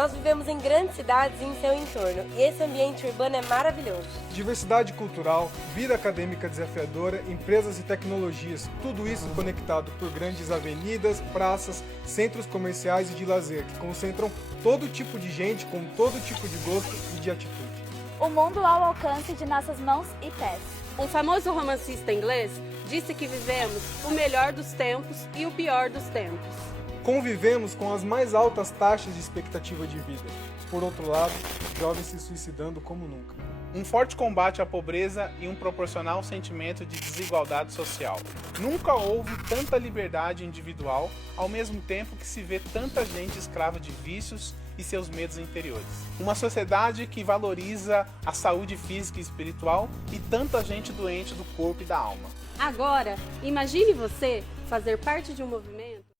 Nós vivemos em grandes cidades e em seu entorno, e esse ambiente urbano é maravilhoso. Diversidade cultural, vida acadêmica desafiadora, empresas e tecnologias, tudo isso conectado por grandes avenidas, praças, centros comerciais e de lazer, que concentram todo tipo de gente com todo tipo de gosto e de atitude. O mundo ao alcance de nossas mãos e pés. Um famoso romancista inglês disse que vivemos o melhor dos tempos e o pior dos tempos. Convivemos com as mais altas taxas de expectativa de vida. Por outro lado, jovens se suicidando como nunca. Um forte combate à pobreza e um proporcional sentimento de desigualdade social. Nunca houve tanta liberdade individual, ao mesmo tempo que se vê tanta gente escrava de vícios e seus medos interiores. Uma sociedade que valoriza a saúde física e espiritual e tanta gente doente do corpo e da alma. Agora, imagine você fazer parte de um movimento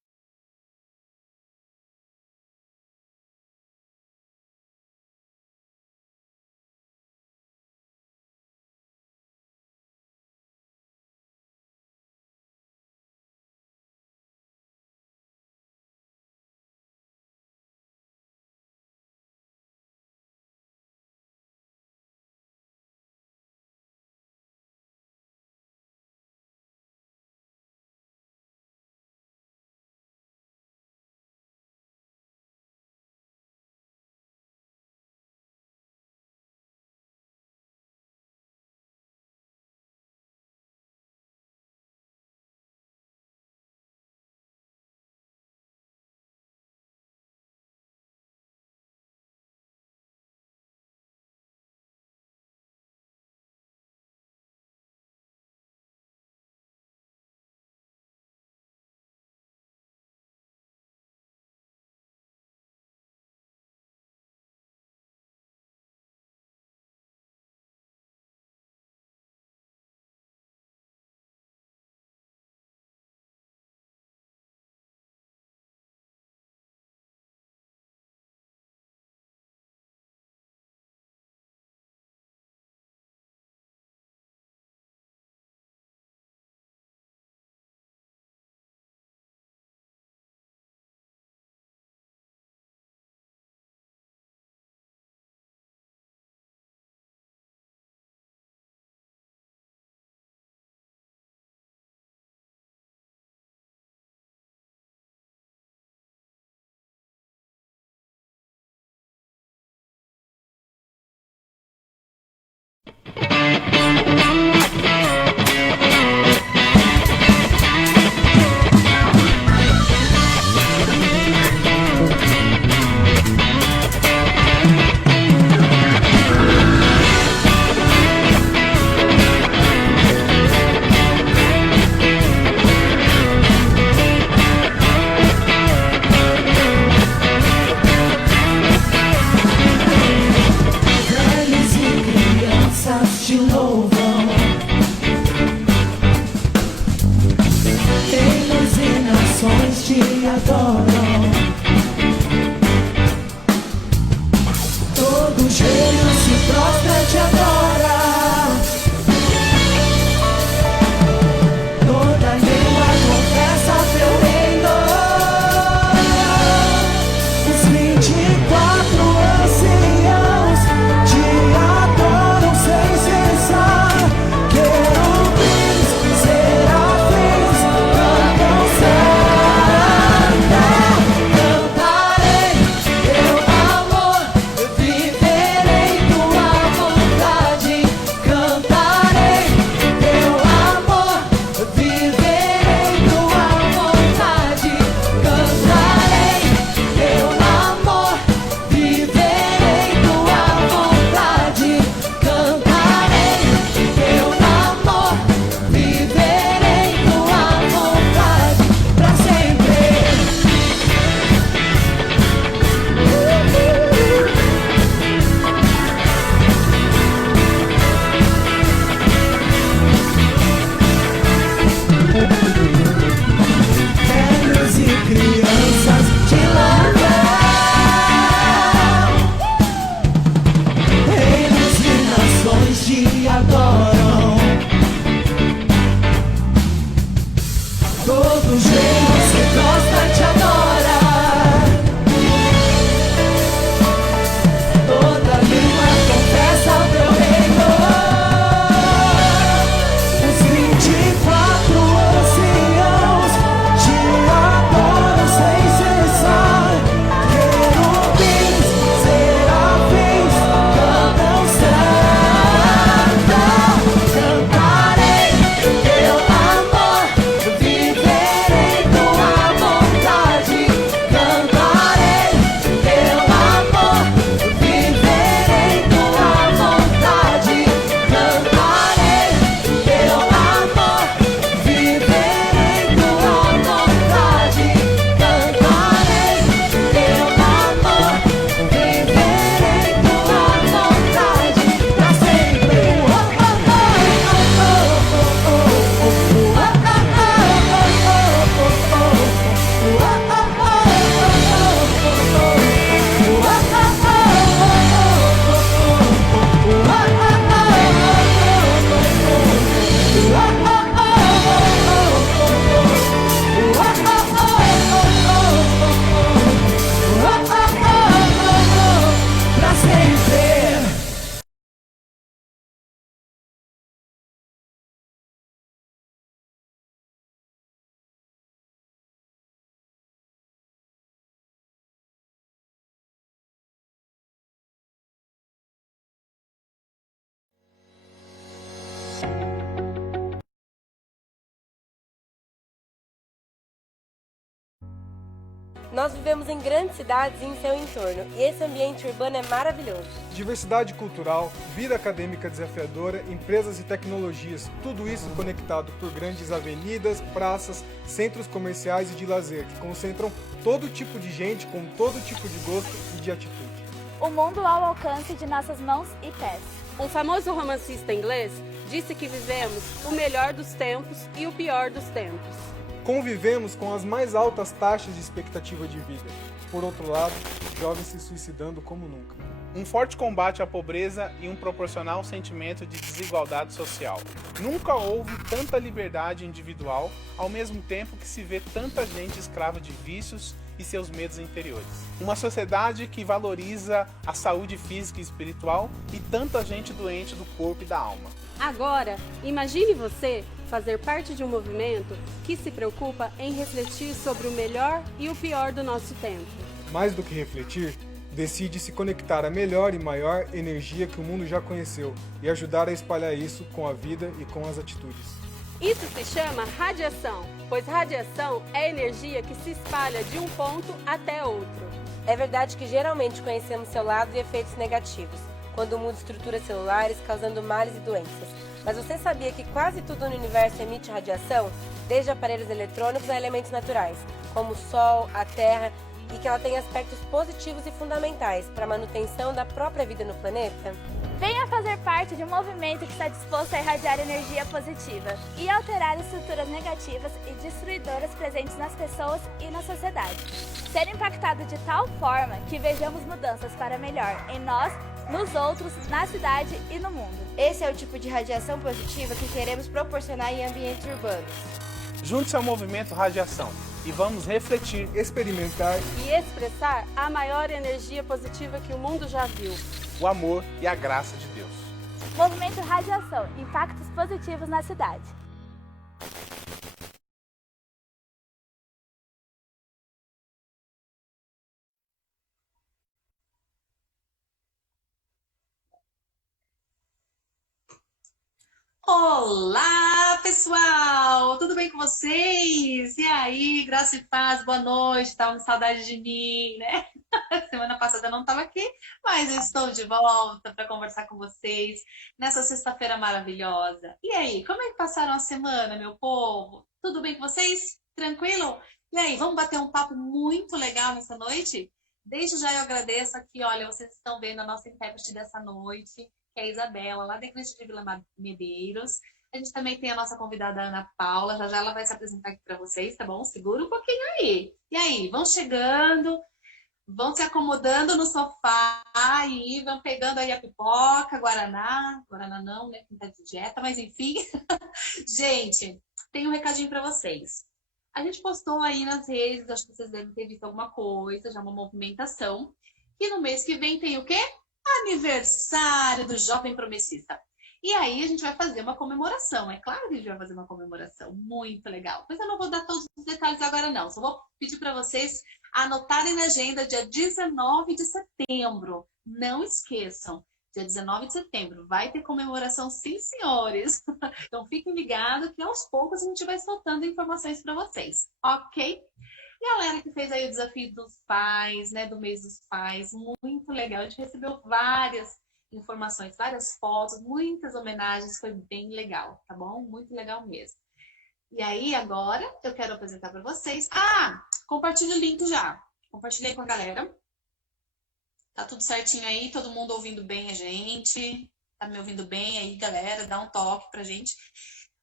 Viverei tua vontade. Nós vivemos em grandes cidades e em seu entorno, e esse ambiente urbano é maravilhoso. Diversidade cultural, vida acadêmica desafiadora, empresas e tecnologias, tudo isso conectado por grandes avenidas, praças, centros comerciais e de lazer, que concentram todo tipo de gente com todo tipo de gosto e de atitude. O mundo ao alcance de nossas mãos e pés. Um famoso romancista inglês disse que vivemos o melhor dos tempos e o pior dos tempos. Convivemos com as mais altas taxas de expectativa de vida. Por outro lado, jovens se suicidando como nunca. Um forte combate à pobreza e um proporcional sentimento de desigualdade social. Nunca houve tanta liberdade individual, ao mesmo tempo que se vê tanta gente escrava de vícios e seus medos interiores. Uma sociedade que valoriza a saúde física e espiritual e tanta gente doente do corpo e da alma. Agora, imagine você fazer parte de um movimento que se preocupa em refletir sobre o melhor e o pior do nosso tempo. Mais do que refletir, decide se conectar à melhor e maior energia que o mundo já conheceu e ajudar a espalhar isso com a vida e com as atitudes. Isso se chama radiação, pois radiação é energia que se espalha de um ponto até outro. É verdade que geralmente conhecemos seu lado e efeitos negativos, quando muda estruturas celulares, causando males e doenças. Mas você sabia que quase tudo no universo emite radiação? Desde aparelhos eletrônicos a elementos naturais, como o Sol, a Terra, e que ela tem aspectos positivos e fundamentais para a manutenção da própria vida no planeta? Venha fazer parte de um movimento que está disposto a irradiar energia positiva e alterar estruturas negativas e destruidoras presentes nas pessoas e na sociedade. Ser impactado de tal forma que vejamos mudanças para melhor em nós, nos outros, na cidade e no mundo. Esse é o tipo de radiação positiva que queremos proporcionar em ambientes urbanos. Junte-se ao movimento Radiação e vamos refletir, Experimentar E expressar a maior energia positiva que o mundo já viu. o amor e a graça de Deus. Movimento Radiação, impactos positivos na cidade. Olá, pessoal! Tudo bem com vocês? E aí, graça e paz, boa noite. Estavam com saudade de mim, né? Semana passada eu não estava aqui, mas eu estou de volta para conversar com vocês nessa sexta-feira maravilhosa. E aí, como é que passaram a semana, meu povo? Tudo bem com vocês? Tranquilo? E aí, vamos bater um papo muito legal nessa noite? Desde já eu agradeço aqui, olha, vocês estão vendo a nossa intérprete dessa noite, que é a Isabela, lá da Igreja de Vila Medeiros. A gente também tem a nossa convidada Ana Paula, já já ela vai se apresentar aqui para vocês, tá bom? Segura um pouquinho aí. E aí, vão chegando, vão se acomodando no sofá e vão pegando aí a pipoca, guaraná não, né, quem tá de dieta, mas enfim. Gente, tem um recadinho para vocês. A gente postou aí nas redes, acho que vocês devem ter visto alguma coisa, já uma movimentação, que no mês que vem tem o quê? Aniversário do Jovem Promessista. E aí a gente vai fazer uma comemoração. É claro que a gente vai fazer uma comemoração muito legal. Mas eu não vou dar todos os detalhes agora não. Só vou pedir para vocês anotarem na agenda dia 19 de setembro. Não esqueçam. Dia 19 de setembro vai ter comemoração, sim, senhores. Então fiquem ligados que aos poucos a gente vai soltando informações para vocês. Ok? E a galera que fez aí o desafio dos pais, né, do mês dos pais, muito legal. A gente recebeu várias informações, várias fotos, muitas homenagens, foi bem legal, tá bom? Muito legal mesmo. E aí, agora, eu quero apresentar para vocês. Compartilha o link já. Compartilhei com a galera. Tá tudo certinho aí? Todo mundo ouvindo bem a gente? Tá me ouvindo bem aí, galera? Dá um toque pra gente.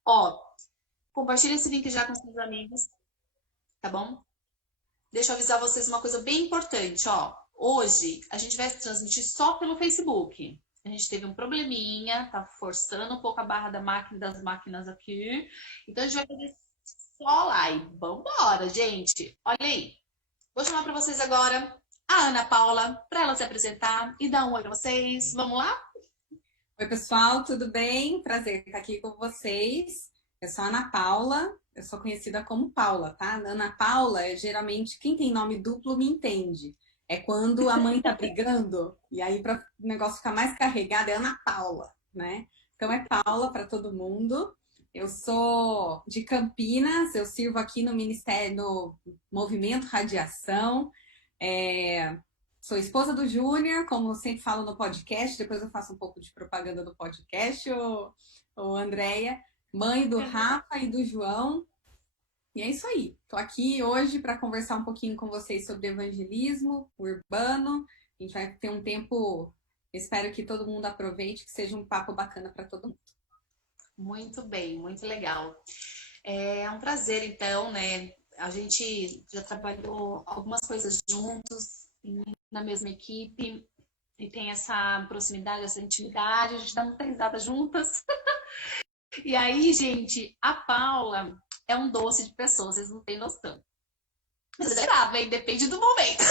Ó, compartilha esse link já com seus amigos, tá bom? Deixa eu avisar vocês uma coisa bem importante, ó. Hoje a gente vai transmitir só pelo Facebook. A gente teve um probleminha, tá forçando um pouco a barra das máquinas aqui. Então a gente vai fazer só live. Vambora, gente. Olha aí. Vou chamar para vocês agora a Ana Paula, para ela se apresentar e dar um oi para vocês. Vamos lá? Oi, pessoal, tudo bem? Prazer estar aqui com vocês. Eu sou a Ana Paula, eu sou conhecida como Paula, tá? Ana Paula é geralmente quem tem nome duplo me entende. É quando a mãe tá brigando e aí para o negócio ficar mais carregado é Ana Paula, né? Então é Paula para todo mundo. Eu sou de Campinas, eu sirvo aqui no Ministério, no Movimento Radiação. Sou esposa do Júnior, como eu sempre falo no podcast, depois eu faço um pouco de propaganda do podcast, o Andréia, mãe do Rafa e do João. E é isso aí. Estou aqui hoje para conversar um pouquinho com vocês sobre evangelismo urbano. A gente vai ter um tempo, espero que todo mundo aproveite, que seja um papo bacana para todo mundo. Muito bem, muito legal. É um prazer, então, né? A gente já trabalhou algumas coisas juntos, na mesma equipe, e tem essa proximidade, essa intimidade, a gente dá muita risada juntas. E aí, gente, a Paula é um doce de pessoa, vocês não têm noção. Mas é grave, hein? Depende do momento.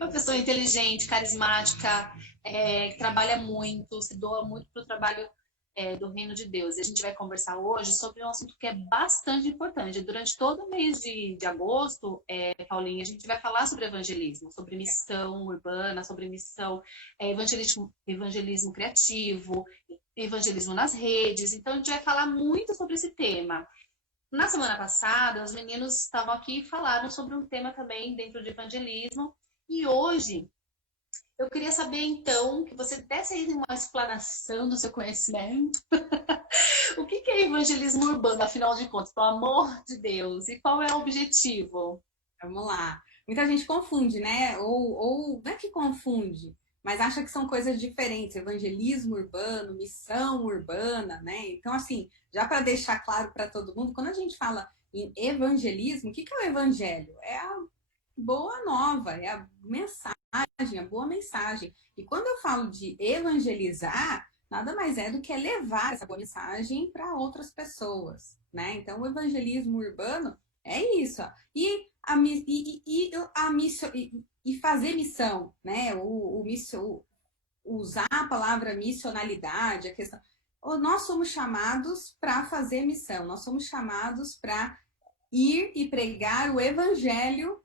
Uma pessoa inteligente, carismática, que trabalha muito, se doa muito para o trabalho do Reino de Deus. E a gente vai conversar hoje sobre um assunto que é bastante importante. Durante todo o mês de agosto, Paulinha, a gente vai falar sobre evangelismo, sobre missão urbana, sobre missão, evangelismo criativo, evangelismo nas redes. Então, a gente vai falar muito sobre esse tema. Na semana passada, os meninos estavam aqui e falaram sobre um tema também dentro de evangelismo. E hoje, eu queria saber, então, que você desse aí uma explanação do seu conhecimento. O que é evangelismo urbano, afinal de contas, pelo amor de Deus? E qual é o objetivo? Vamos lá. Muita gente confunde, né? Ou não é que confunde, mas acha que são coisas diferentes. Evangelismo urbano, missão urbana, né? Então, assim, já para deixar claro para todo mundo, quando a gente fala em evangelismo, o que é o evangelho? É a boa nova, é a mensagem, a boa mensagem. E quando eu falo de evangelizar, nada mais é do que levar essa boa mensagem para outras pessoas, né? Então, o evangelismo urbano é isso. Ó. E fazer missão, né? Usar a palavra missionalidade, a questão. Nós somos chamados para fazer missão, nós somos chamados para ir e pregar o evangelho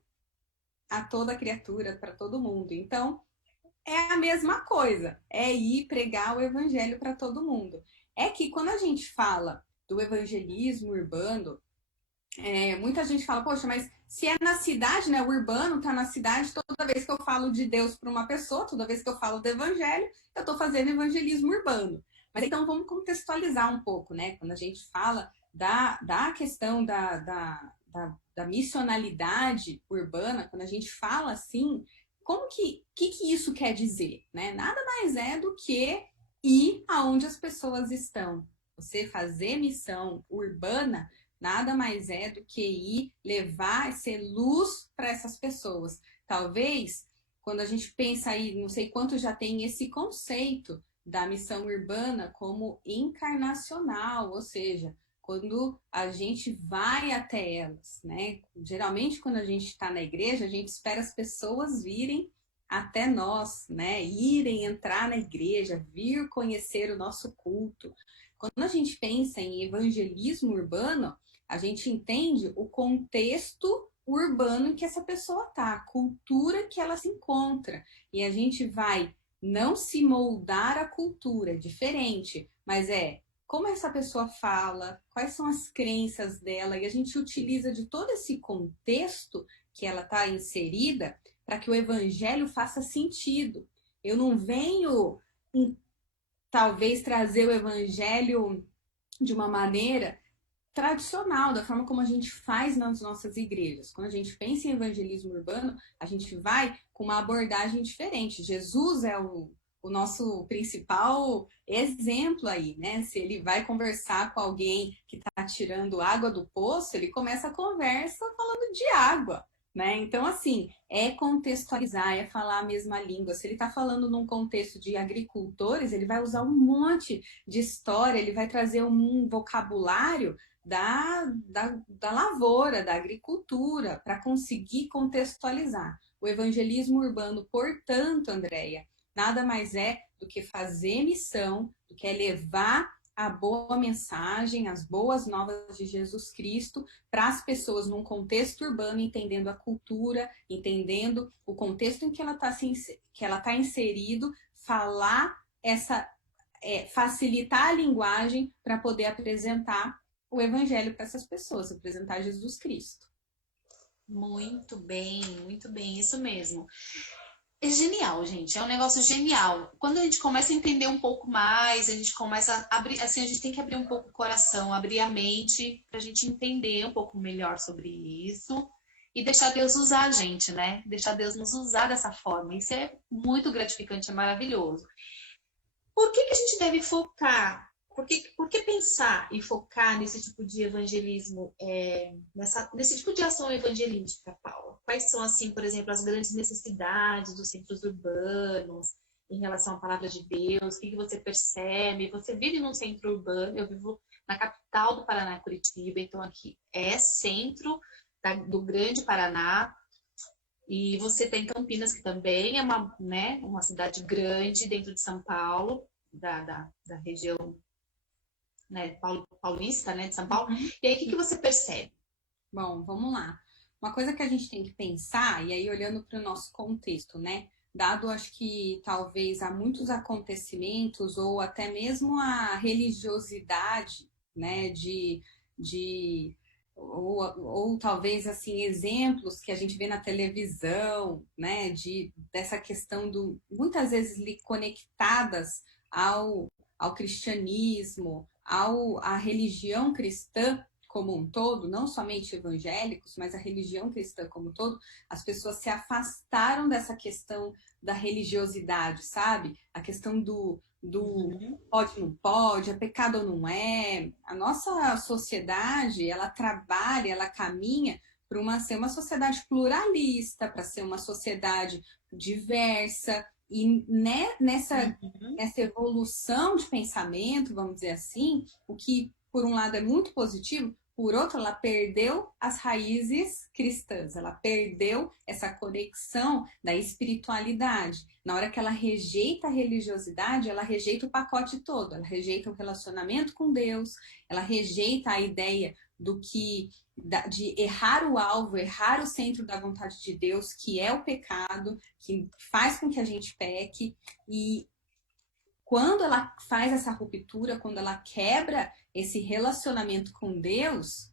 a toda criatura, para todo mundo. Então, é a mesma coisa, é ir pregar o evangelho para todo mundo. É que quando a gente fala do evangelismo urbano, muita gente fala, poxa, mas se é na cidade, né, o urbano está na cidade, toda vez que eu falo de Deus para uma pessoa, toda vez que eu falo do evangelho, eu estou fazendo evangelismo urbano. Mas então vamos contextualizar um pouco, né, quando a gente fala da questão da missionalidade urbana, quando a gente fala assim, como que isso quer dizer? Né? Nada mais é do que ir aonde as pessoas estão. Você fazer missão urbana nada mais é do que ir levar, ser luz para essas pessoas. Talvez, quando a gente pensa aí, não sei quanto já tem esse conceito da missão urbana como encarnacional, ou seja, quando a gente vai até elas, né? Geralmente, quando a gente está na igreja, a gente espera as pessoas virem até nós, né? Irem entrar na igreja, vir conhecer o nosso culto. Quando a gente pensa em evangelismo urbano, a gente entende o contexto urbano em que essa pessoa está, a cultura que ela se encontra. E a gente vai não se moldar a cultura, diferente, mas como essa pessoa fala, quais são as crenças dela, e a gente utiliza de todo esse contexto que ela está inserida para que o evangelho faça sentido. Eu não venho, talvez, trazer o evangelho de uma maneira tradicional, da forma como a gente faz nas nossas igrejas. Quando a gente pensa em evangelismo urbano, a gente vai com uma abordagem diferente. Jesus é o nosso principal exemplo aí, né? Se ele vai conversar com alguém que está tirando água do poço, ele começa a conversa falando de água, né? Então, assim, é contextualizar, é falar a mesma língua. Se ele está falando num contexto de agricultores, ele vai usar um monte de história, ele vai trazer um vocabulário da lavoura, da agricultura, para conseguir contextualizar. O evangelismo urbano, portanto, Andréia, nada mais é do que fazer missão, do que levar a boa mensagem, as boas novas de Jesus Cristo para as pessoas num contexto urbano, entendendo a cultura, entendendo o contexto em que ela está inserido, falar facilitar a linguagem para poder apresentar o evangelho para essas pessoas, apresentar Jesus Cristo. Muito bem, isso mesmo. É genial, gente, é um negócio genial. Quando a gente começa a entender um pouco mais, a gente começa a abrir, assim, a gente tem que abrir um pouco o coração, abrir a mente, para a gente entender um pouco melhor sobre isso e deixar Deus usar a gente, né? Deixar Deus nos usar dessa forma. Isso é muito gratificante, é maravilhoso. Por que a gente deve focar? Por que pensar e focar nesse tipo de evangelismo, nesse tipo de ação evangelística, Paula? Quais são, assim, por exemplo, as grandes necessidades dos centros urbanos em relação à palavra de Deus? O que você percebe? Você vive num centro urbano, eu vivo na capital do Paraná, Curitiba, então aqui é centro do Grande Paraná. E você tem Campinas, que também é uma cidade grande dentro de São Paulo, da região, né, paulista, né, de São Paulo. E aí, o que você percebe? Bom, vamos lá. Uma coisa que a gente tem que pensar, e aí olhando para o nosso contexto, né? Dado, acho que talvez há muitos acontecimentos, ou até mesmo a religiosidade, né, ou talvez assim exemplos que a gente vê na televisão, né, dessa questão muitas vezes conectadas ao cristianismo, à religião cristã como um todo, não somente evangélicos, mas a religião cristã como um todo, as pessoas se afastaram dessa questão da religiosidade, sabe? A questão do pode, não pode, é pecado ou não é. A nossa sociedade, ela trabalha, ela caminha para ser uma sociedade pluralista, para ser uma sociedade diversa. E nessa evolução de pensamento, vamos dizer assim, o que, por um lado, é muito positivo, por outro, ela perdeu as raízes cristãs, ela perdeu essa conexão da espiritualidade. Na hora que ela rejeita a religiosidade, ela rejeita o pacote todo, ela rejeita o relacionamento com Deus, ela rejeita a ideia de errar o alvo, errar o centro da vontade de Deus, que é o pecado, que faz com que a gente peque. E quando ela faz essa ruptura, quando ela quebra esse relacionamento com Deus,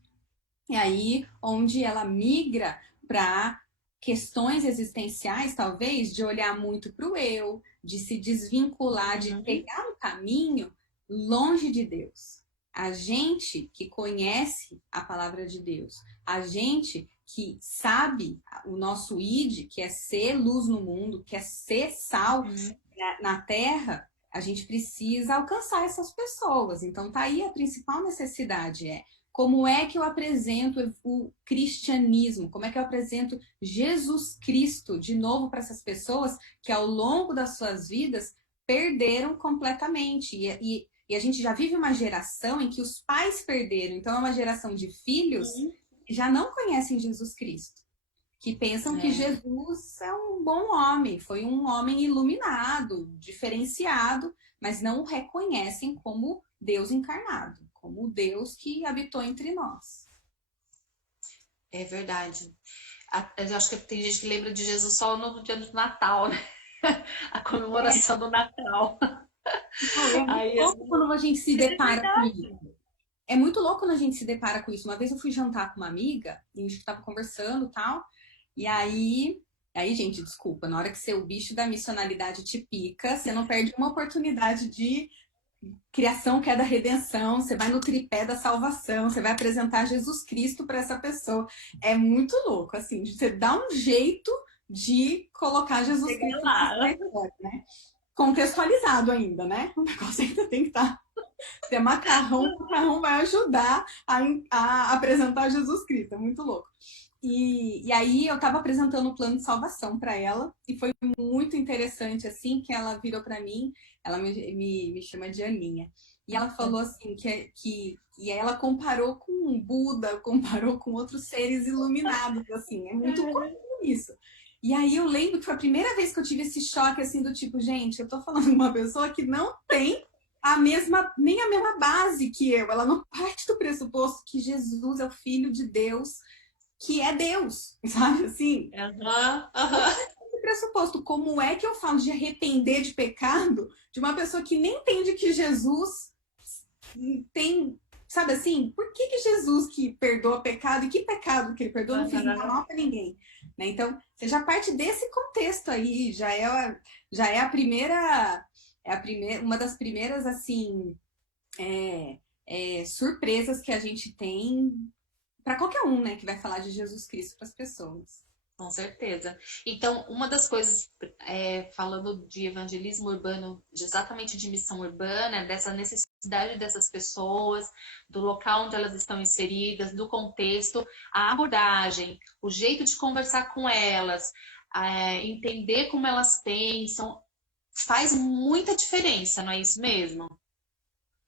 é aí onde ela migra para questões existenciais, talvez, de olhar muito para o eu, de se desvincular, de pegar um caminho longe de Deus. A gente que conhece a palavra de Deus, a gente que sabe o nosso id, que é ser luz no mundo, que é ser sal na terra, a gente precisa alcançar essas pessoas. Então, tá aí a principal necessidade, como é que eu apresento o cristianismo, como é que eu apresento Jesus Cristo de novo para essas pessoas que ao longo das suas vidas perderam completamente. E a gente já vive uma geração em que os pais perderam. Então, é uma geração de filhos que já não conhecem Jesus Cristo, que pensam que Jesus é um bom homem, foi um homem iluminado, diferenciado, mas não o reconhecem como Deus encarnado, como o Deus que habitou entre nós. É verdade. Eu acho que tem gente que lembra de Jesus só no dia do Natal, né? A comemoração do Natal. É muito louco quando a gente se depara com isso. É muito louco quando a gente se depara com isso. Uma vez eu fui jantar com uma amiga, e a gente estava conversando e tal, e aí, gente, desculpa, na hora que o bicho da missionalidade te pica, você não perde uma oportunidade de criação, queda, redenção, você vai no tripé da salvação, você vai apresentar Jesus Cristo para essa pessoa. É muito louco, assim, você dá um jeito de colocar Jesus Cristo na história, né? Contextualizado ainda, né? O negócio ainda tem que estar... Se é macarrão, o macarrão vai ajudar a apresentar Jesus Cristo, é muito louco. E aí eu estava apresentando o plano de salvação para ela e foi muito interessante, assim, que ela virou para mim, ela me chama de Aninha, e ela falou assim, e ela comparou com Buda, comparou com outros seres iluminados, assim, é muito comum isso. E aí eu lembro que foi a primeira vez que eu tive esse choque, assim, do tipo, gente, eu tô falando de uma pessoa que não tem nem a mesma base que eu, ela não parte do pressuposto que Jesus é o Filho de Deus, que é Deus, sabe assim? esse pressuposto. Como é que eu falo de arrepender de pecado de uma pessoa que nem entende que Jesus tem, sabe assim, por que Jesus que perdoa pecado e que pecado que ele perdoa não fez mal para ninguém, né? Então, você já parte desse contexto aí, já é a primeira, uma das primeiras, assim, surpresas que a gente tem para qualquer um, né, que vai falar de Jesus Cristo para as pessoas. Com certeza. Então, uma das coisas, falando de evangelismo urbano, exatamente de missão urbana, dessa necessidade dessas pessoas, do local onde elas estão inseridas, do contexto, a abordagem, o jeito de conversar com elas, entender como elas pensam, faz muita diferença, não é isso mesmo?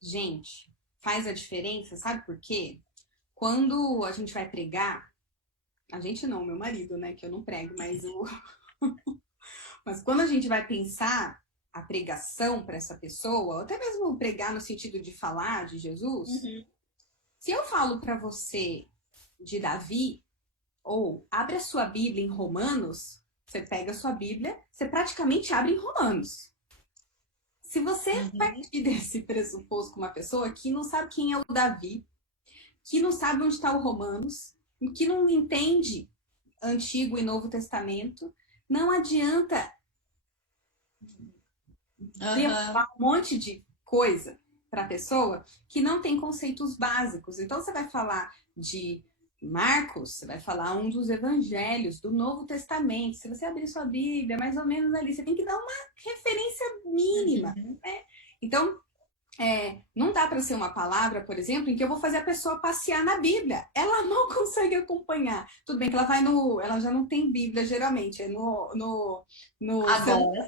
Gente, faz a diferença, sabe por quê? Quando a gente vai pregar, a gente não, meu marido, né? Que eu não prego, mas quando a gente vai pensar a pregação para essa pessoa, ou até mesmo pregar no sentido de falar de Jesus, se eu falo para você de Davi, ou abre a sua Bíblia em Romanos, você pega a sua Bíblia, você praticamente abre em Romanos. Se você partir desse pressuposto com uma pessoa que não sabe quem é o Davi, que não sabe onde está o Romanos, que não entende Antigo e Novo Testamento, não adianta levar um monte de coisa para a pessoa que não tem conceitos básicos. Então, você vai falar de Marcos, você vai falar um dos evangelhos do Novo Testamento. Se você abrir sua Bíblia, mais ou menos ali, você tem que dar uma referência mínima, né? Então, não dá para ser uma palavra, por exemplo, em que eu vou fazer a pessoa passear na Bíblia. Ela não consegue acompanhar. Tudo bem que ela vai ela já não tem Bíblia, geralmente. Agora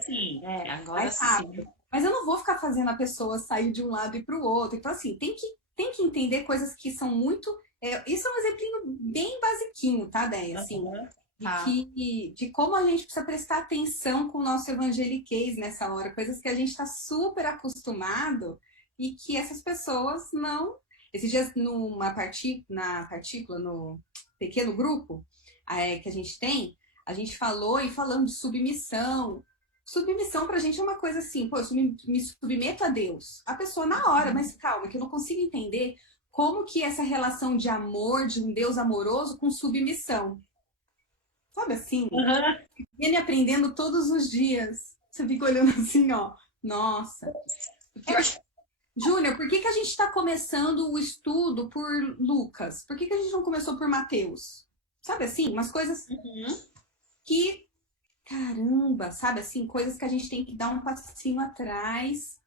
sim. Agora sim. Mas eu não vou ficar fazendo a pessoa sair de um lado e para o outro. Então, assim, tem que entender coisas que são muito... isso é um exemplinho bem basiquinho, tá, Déia? Assim, de como a gente precisa prestar atenção com o nosso evangeliquez nessa hora. Coisas que a gente está super acostumado e que essas pessoas não... Esses dias, na partícula, no pequeno grupo que a gente tem, a gente falando de submissão. Submissão pra gente é uma coisa assim, pô, eu me submeto a Deus. A pessoa na hora, mas calma, que eu não consigo entender como que essa relação de amor, de um Deus amoroso com submissão. Sabe assim? Ele aprendendo todos os dias. Você fica olhando assim, ó. Nossa. Júnior, por que a gente está começando o estudo por Lucas? Por que a gente não começou por Mateus? Sabe assim? Umas coisas que, caramba, sabe assim? Coisas que a gente tem que dar um passinho atrás,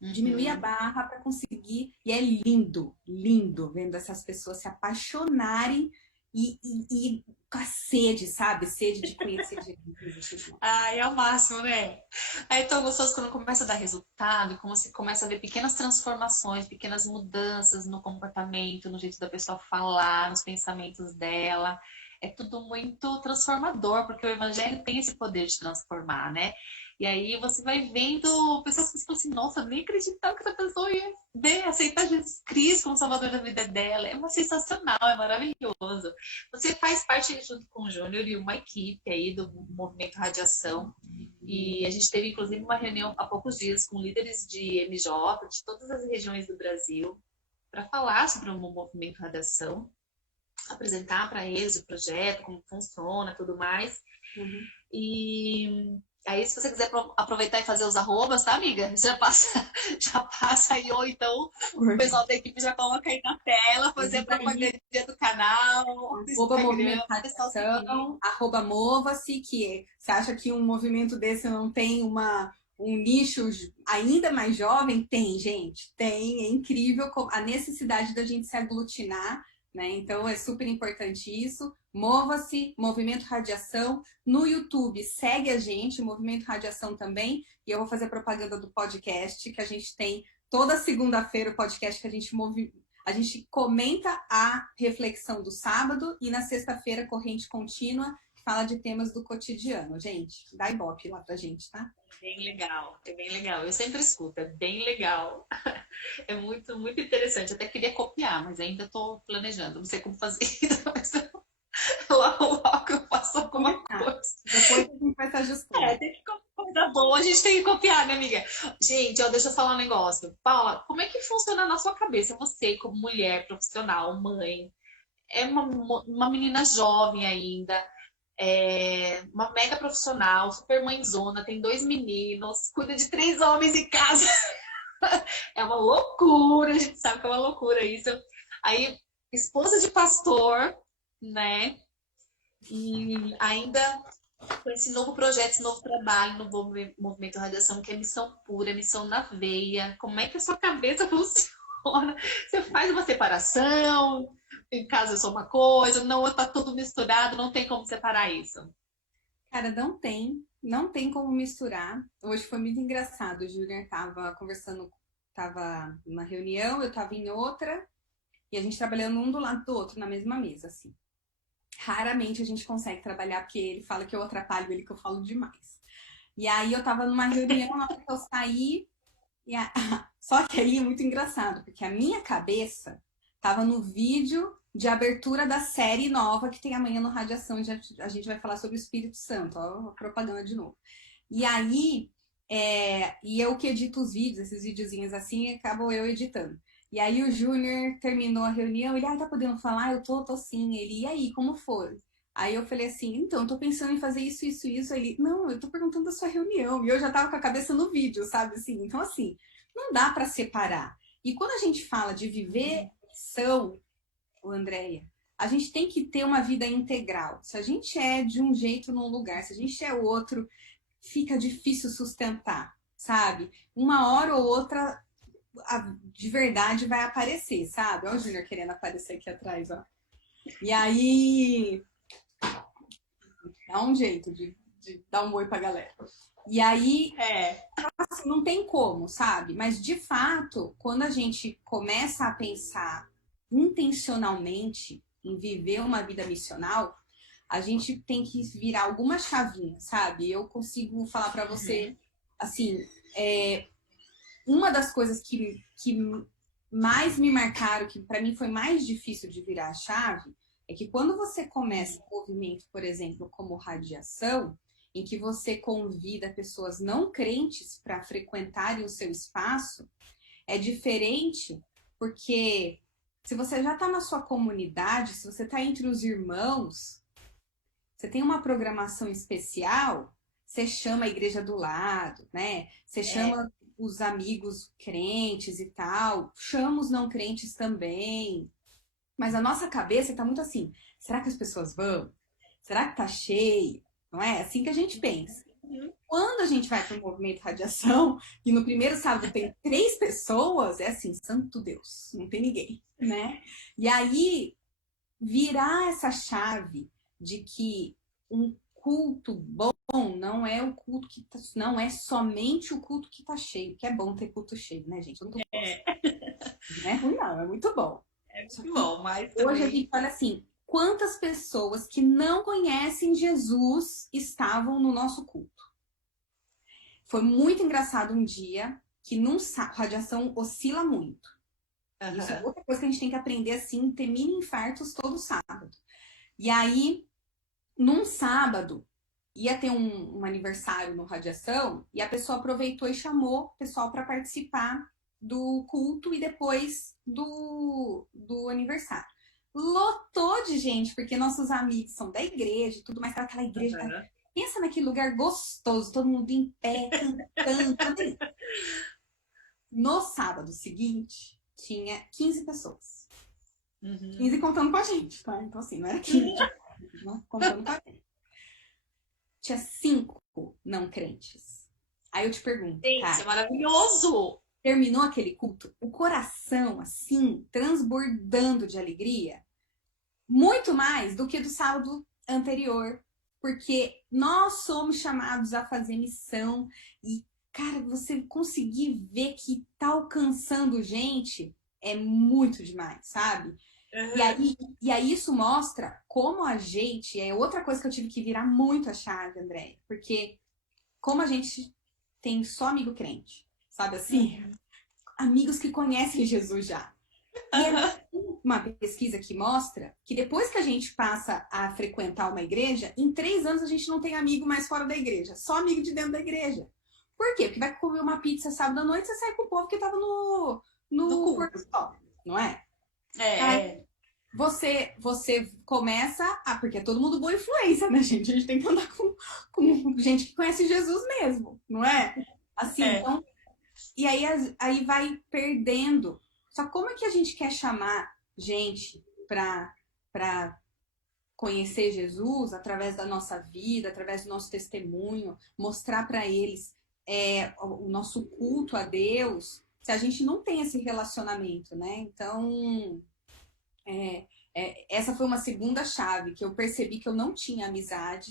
diminuir a barra para conseguir. E é lindo, lindo vendo essas pessoas se apaixonarem e com a sede, sabe? Sede de conhecer Jesus. Ai, é o máximo, né? Aí é tão gostoso quando começa a dar resultado, como você começa a ver pequenas transformações, pequenas mudanças no comportamento, no jeito da pessoa falar, nos pensamentos dela. É tudo muito transformador, porque o evangelho tem esse poder de transformar, né? E aí você vai vendo pessoas que falam assim, nossa, eu nem acreditava que essa pessoa ia aceitar Jesus Cristo como salvador da vida dela. É uma sensacional, é maravilhoso. Você faz parte junto com o Júnior e uma equipe aí do Movimento Radiação. E a gente teve, inclusive, uma reunião há poucos dias com líderes de MJ, de todas as regiões do Brasil, para falar sobre o Movimento Radiação, apresentar para eles o projeto, como funciona, tudo mais. E aí, se você quiser aproveitar e fazer os arrobas, tá, amiga? Já passa aí, ou então o pessoal da equipe já coloca aí na tela, fazer propaganda do canal, @movimentação, @mova-se, que você acha que um movimento desse não tem um nicho ainda mais jovem? Tem, gente, tem, é incrível a necessidade da gente se aglutinar, né? Então é super importante isso. Mova-se, Movimento Radiação. No YouTube, segue a gente, Movimento Radiação também. E eu vou fazer propaganda do podcast, que a gente tem toda segunda-feira, o podcast que a gente comenta a reflexão do sábado, e na sexta-feira, Corrente Contínua, que fala de temas do cotidiano. Gente, dá ibope lá pra gente, tá? É bem legal. Eu sempre escuto, é bem legal. É muito, muito interessante. Eu até queria copiar, mas ainda estou planejando. Não sei como fazer, mas logo eu faço faço alguma coisa. Depois a gente vai se ajustando. Tem que comer coisa boa, a gente tem que copiar, né, amiga? Gente, ó, deixa eu falar um negócio. Paula, como é que funciona na sua cabeça? Você, como mulher profissional, mãe, é uma menina jovem ainda, uma mega profissional, super mãezona, tem 2 meninos, cuida de 3 homens em casa. É uma loucura, a gente sabe que é uma loucura isso. Aí, esposa de pastor, né? E ainda com esse novo projeto, esse novo trabalho no Movimento Radiação, que é missão pura, missão na veia. Como é que a sua cabeça funciona? Você faz uma separação, em casa é só uma coisa, não, tá tudo misturado, não tem como separar isso. Cara, não tem como misturar. Hoje foi muito engraçado. O Júnior tava conversando, tava numa reunião, eu tava em outra, e a gente trabalhando um do lado do outro na mesma mesa, assim. Raramente a gente consegue trabalhar, porque ele fala que eu atrapalho ele, que eu falo demais. E aí eu tava numa reunião, na hora que eu saí, só que aí é muito engraçado, porque a minha cabeça tava no vídeo de abertura da série nova que tem amanhã no Radiação, a gente vai falar sobre o Espírito Santo, ó, a propaganda de novo. E aí, e eu que edito os vídeos, esses videozinhos assim, acabo eu editando. E aí o Júnior terminou a reunião, ele, tá podendo falar? Eu tô sim. Ele, e aí, como foi? Aí eu falei assim, então, eu tô pensando em fazer isso, isso, isso. Aí ele, não, eu tô perguntando da sua reunião. E eu já tava com a cabeça no vídeo, sabe? Assim, então, assim, não dá pra separar. E quando a gente fala de viver missão, Andréia, a gente tem que ter uma vida integral. Se a gente é de um jeito num lugar, se a gente é outro, fica difícil sustentar, sabe? Uma hora ou outra, de verdade vai aparecer, sabe? Olha o Júnior querendo aparecer aqui atrás, ó. E aí, dá um jeito de dar um oi pra galera. E aí, assim, não tem como, sabe? Mas, de fato, quando a gente começa a pensar intencionalmente em viver uma vida missional, a gente tem que virar alguma chavinha, sabe? Eu consigo falar pra você, assim, uma das coisas que mais me marcaram, que para mim foi mais difícil de virar a chave, é que quando você começa um movimento, por exemplo, como Radiação, em que você convida pessoas não crentes para frequentarem o seu espaço, é diferente, porque se você já está na sua comunidade, se você está entre os irmãos, você tem uma programação especial, você chama a igreja do lado, né? Você chama os amigos crentes e tal, chama os não crentes também. Mas a nossa cabeça está muito assim, será que as pessoas vão? Será que tá cheio? Não é assim que a gente pensa. Quando a gente vai para o Movimento Radiação, e no primeiro sábado tem 3 pessoas, é assim, santo Deus, não tem ninguém, né? E aí, virar essa chave de que um culto bom não é o culto que não é somente o culto que tá cheio, que é bom ter culto cheio, né, gente? Eu não tô Não é ruim, não, é muito bom. É muito bom, mas hoje também... a gente fala assim, quantas pessoas que não conhecem Jesus estavam no nosso culto? Foi muito engraçado um dia que Radiação oscila muito. Isso é outra coisa que a gente tem que aprender, assim, ter mini infartos todo sábado. E aí, num sábado, ia ter um aniversário no Radiação e a pessoa aproveitou e chamou o pessoal para participar do culto e depois do aniversário. Lotou de gente, porque nossos amigos são da igreja e tudo mais, aquela igreja. Pensa naquele lugar gostoso, todo mundo em pé, cantando. No sábado seguinte, tinha 15 pessoas. 15 contando com a gente, tá? Então, assim, não era 15, né? Contando com a gente. Tinha 5 não crentes. Aí eu te pergunto, Gente, cara, é maravilhoso! Terminou aquele culto, o coração, assim, transbordando de alegria, muito mais do que do sábado anterior, porque nós somos chamados a fazer missão e, cara, você conseguir ver que tá alcançando gente é muito demais, sabe? E aí isso mostra como a gente, é outra coisa que eu tive que virar muito a chave, André, porque como a gente tem só amigo crente, sabe assim? Amigos que conhecem Jesus já. E é uma pesquisa que mostra que depois que a gente passa a frequentar uma igreja, em 3 anos a gente não tem amigo mais fora da igreja, só amigo de dentro da igreja. Por quê? Porque vai comer uma pizza sábado à noite, você sai com o povo que tava no pôr do sol, não é? Aí você começa porque é todo mundo boa influência, né, gente? A gente tem que andar com gente que conhece Jesus mesmo, não é? Assim, então... E aí vai perdendo. Só como é que a gente quer chamar gente para conhecer Jesus através da nossa vida, através do nosso testemunho, mostrar para eles o nosso culto a Deus, se a gente não tem esse relacionamento, né? Então, essa foi uma segunda chave, que eu percebi que eu não tinha amizade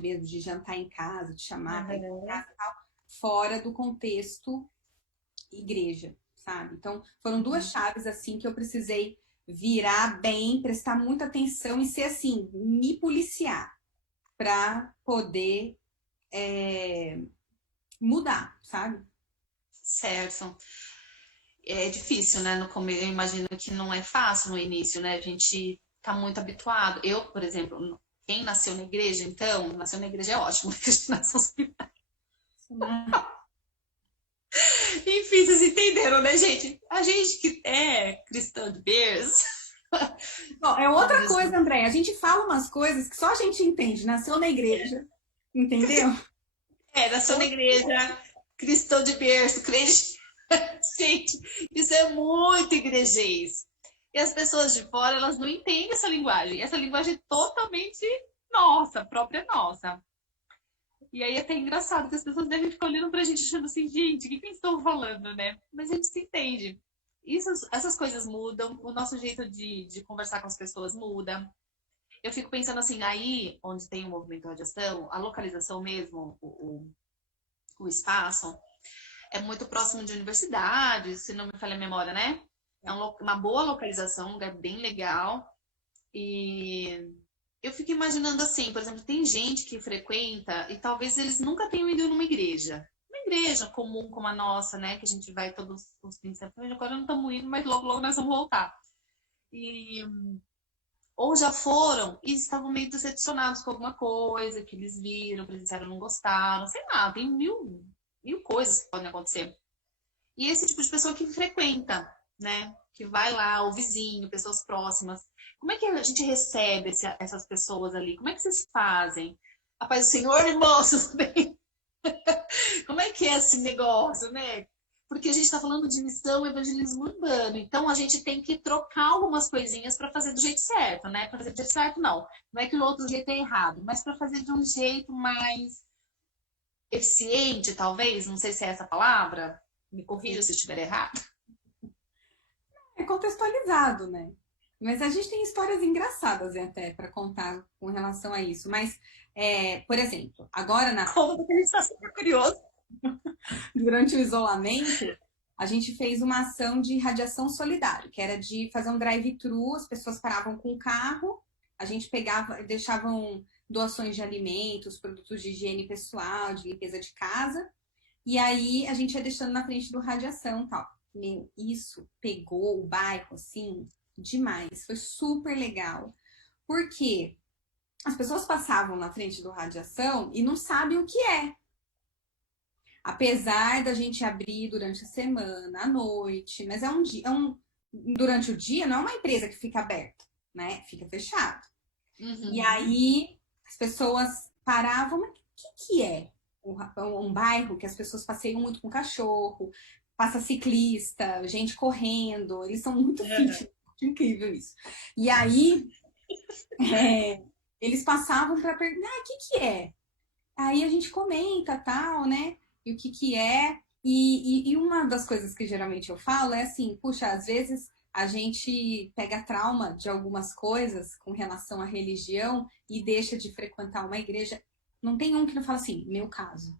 mesmo, de jantar em casa, de chamar para ir em casa e tal, fora do contexto igreja, sabe? Então, foram 2 chaves, assim, que eu precisei virar bem, prestar muita atenção e ser, assim, me policiar para poder mudar, sabe? Certo. É difícil, né? No começo, eu imagino que não é fácil no início, né? A gente tá muito habituado. Eu, por exemplo, quem nasceu na igreja, então, nasceu na igreja é ótimo, porque a gente nasceu Enfim, vocês entenderam, né, gente? A gente que é cristão de berço. Bom, é outra coisa, André. A gente fala umas coisas que só a gente entende. Nasceu na igreja, entendeu? Nasceu na igreja, cristão de berço, crente. Gente, isso é muito igrejês. E as pessoas de fora, elas não entendem essa linguagem. Essa linguagem é totalmente nossa, própria nossa. E aí é até engraçado que as pessoas devem ficar olhando pra gente achando assim, gente, o que eles estão falando, né? Mas a gente se entende. Essas coisas mudam, o nosso jeito de conversar com as pessoas muda. Eu fico pensando assim, aí onde tem o movimento radiação, a localização mesmo, o espaço, é muito próximo de universidades, se não me falha a memória, né? É uma boa localização, um lugar bem legal. E eu fico imaginando assim, por exemplo, tem gente que frequenta e talvez eles nunca tenham ido numa igreja. Uma igreja comum como a nossa, né? Que a gente vai todos os fins de semana. Agora não estamos indo, mas logo, logo nós vamos voltar. Ou já foram e estavam meio decepcionados com alguma coisa que eles viram, presenciaram, não gostaram. Sei lá, tem mil coisas que podem acontecer. E esse tipo de pessoa que frequenta, né? Que vai lá, o vizinho, pessoas próximas. Como é que a gente recebe essas pessoas ali? Como é que vocês fazem? A paz do Senhor, irmãos, tudo bem? Como é que é esse negócio, né? Porque a gente está falando de missão e evangelismo urbano. Então, a gente tem que trocar algumas coisinhas para fazer do jeito certo, né? Para fazer do jeito certo, não. Não é que o outro jeito é errado, mas para fazer de um jeito mais eficiente, talvez. Não sei se é essa palavra. Me corrija se eu estiver errado. É contextualizado, né? Mas a gente tem histórias engraçadas até para contar com relação a isso. Mas, por exemplo, agora Como que a gente está super curioso. durante o isolamento, a gente fez uma ação de radiação solidária, que era de fazer um drive-thru, as pessoas paravam com o carro, a gente pegava, deixavam doações de alimentos, produtos de higiene pessoal, de limpeza de casa, e aí a gente ia deixando na frente do radiação e tal. Meu, isso pegou o bairro, assim, demais. Foi super legal. Porque as pessoas passavam na frente do radiação e não sabem o que é. Apesar da gente abrir durante a semana, à noite, mas durante o dia não é uma empresa que fica aberta, né? Fica fechado. Uhum. E aí as pessoas paravam, mas o que é? Um bairro que as pessoas passeiam muito com cachorro, passa ciclista, gente correndo, eles são muito fit, incrível isso. E aí eles passavam para perguntar, o que é? Aí a gente comenta, tal, né? E o que é. E uma das coisas que geralmente eu falo é assim, puxa, às vezes a gente pega trauma de algumas coisas com relação à religião e deixa de frequentar uma igreja. Não tem um que não fala assim, meu caso.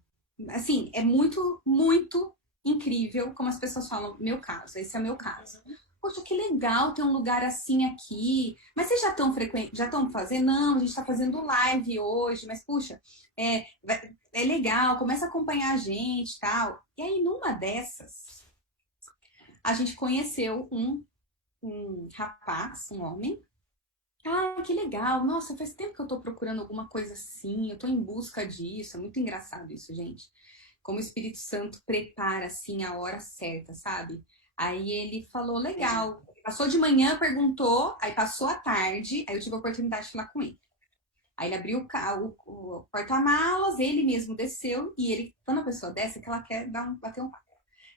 Assim, é muito, muito incrível como as pessoas falam, meu caso, esse é meu caso. Poxa, que legal ter um lugar assim aqui. Mas vocês já estão fazendo? Não, a gente está fazendo live hoje, mas puxa, é legal, começa a acompanhar a gente e tal. E aí, numa dessas, a gente conheceu um um rapaz, um homem. Ah, que legal. Nossa, faz tempo que eu tô procurando alguma coisa assim. Eu tô em busca disso. É muito engraçado isso, gente. Como o Espírito Santo prepara, assim, a hora certa, sabe? Aí ele falou, legal. Passou de manhã, perguntou, aí passou a tarde, aí eu tive a oportunidade de falar com ele. Aí ele abriu o porta-malas, ele mesmo desceu, e ele, quando a pessoa desce, é que ela quer bater um papo.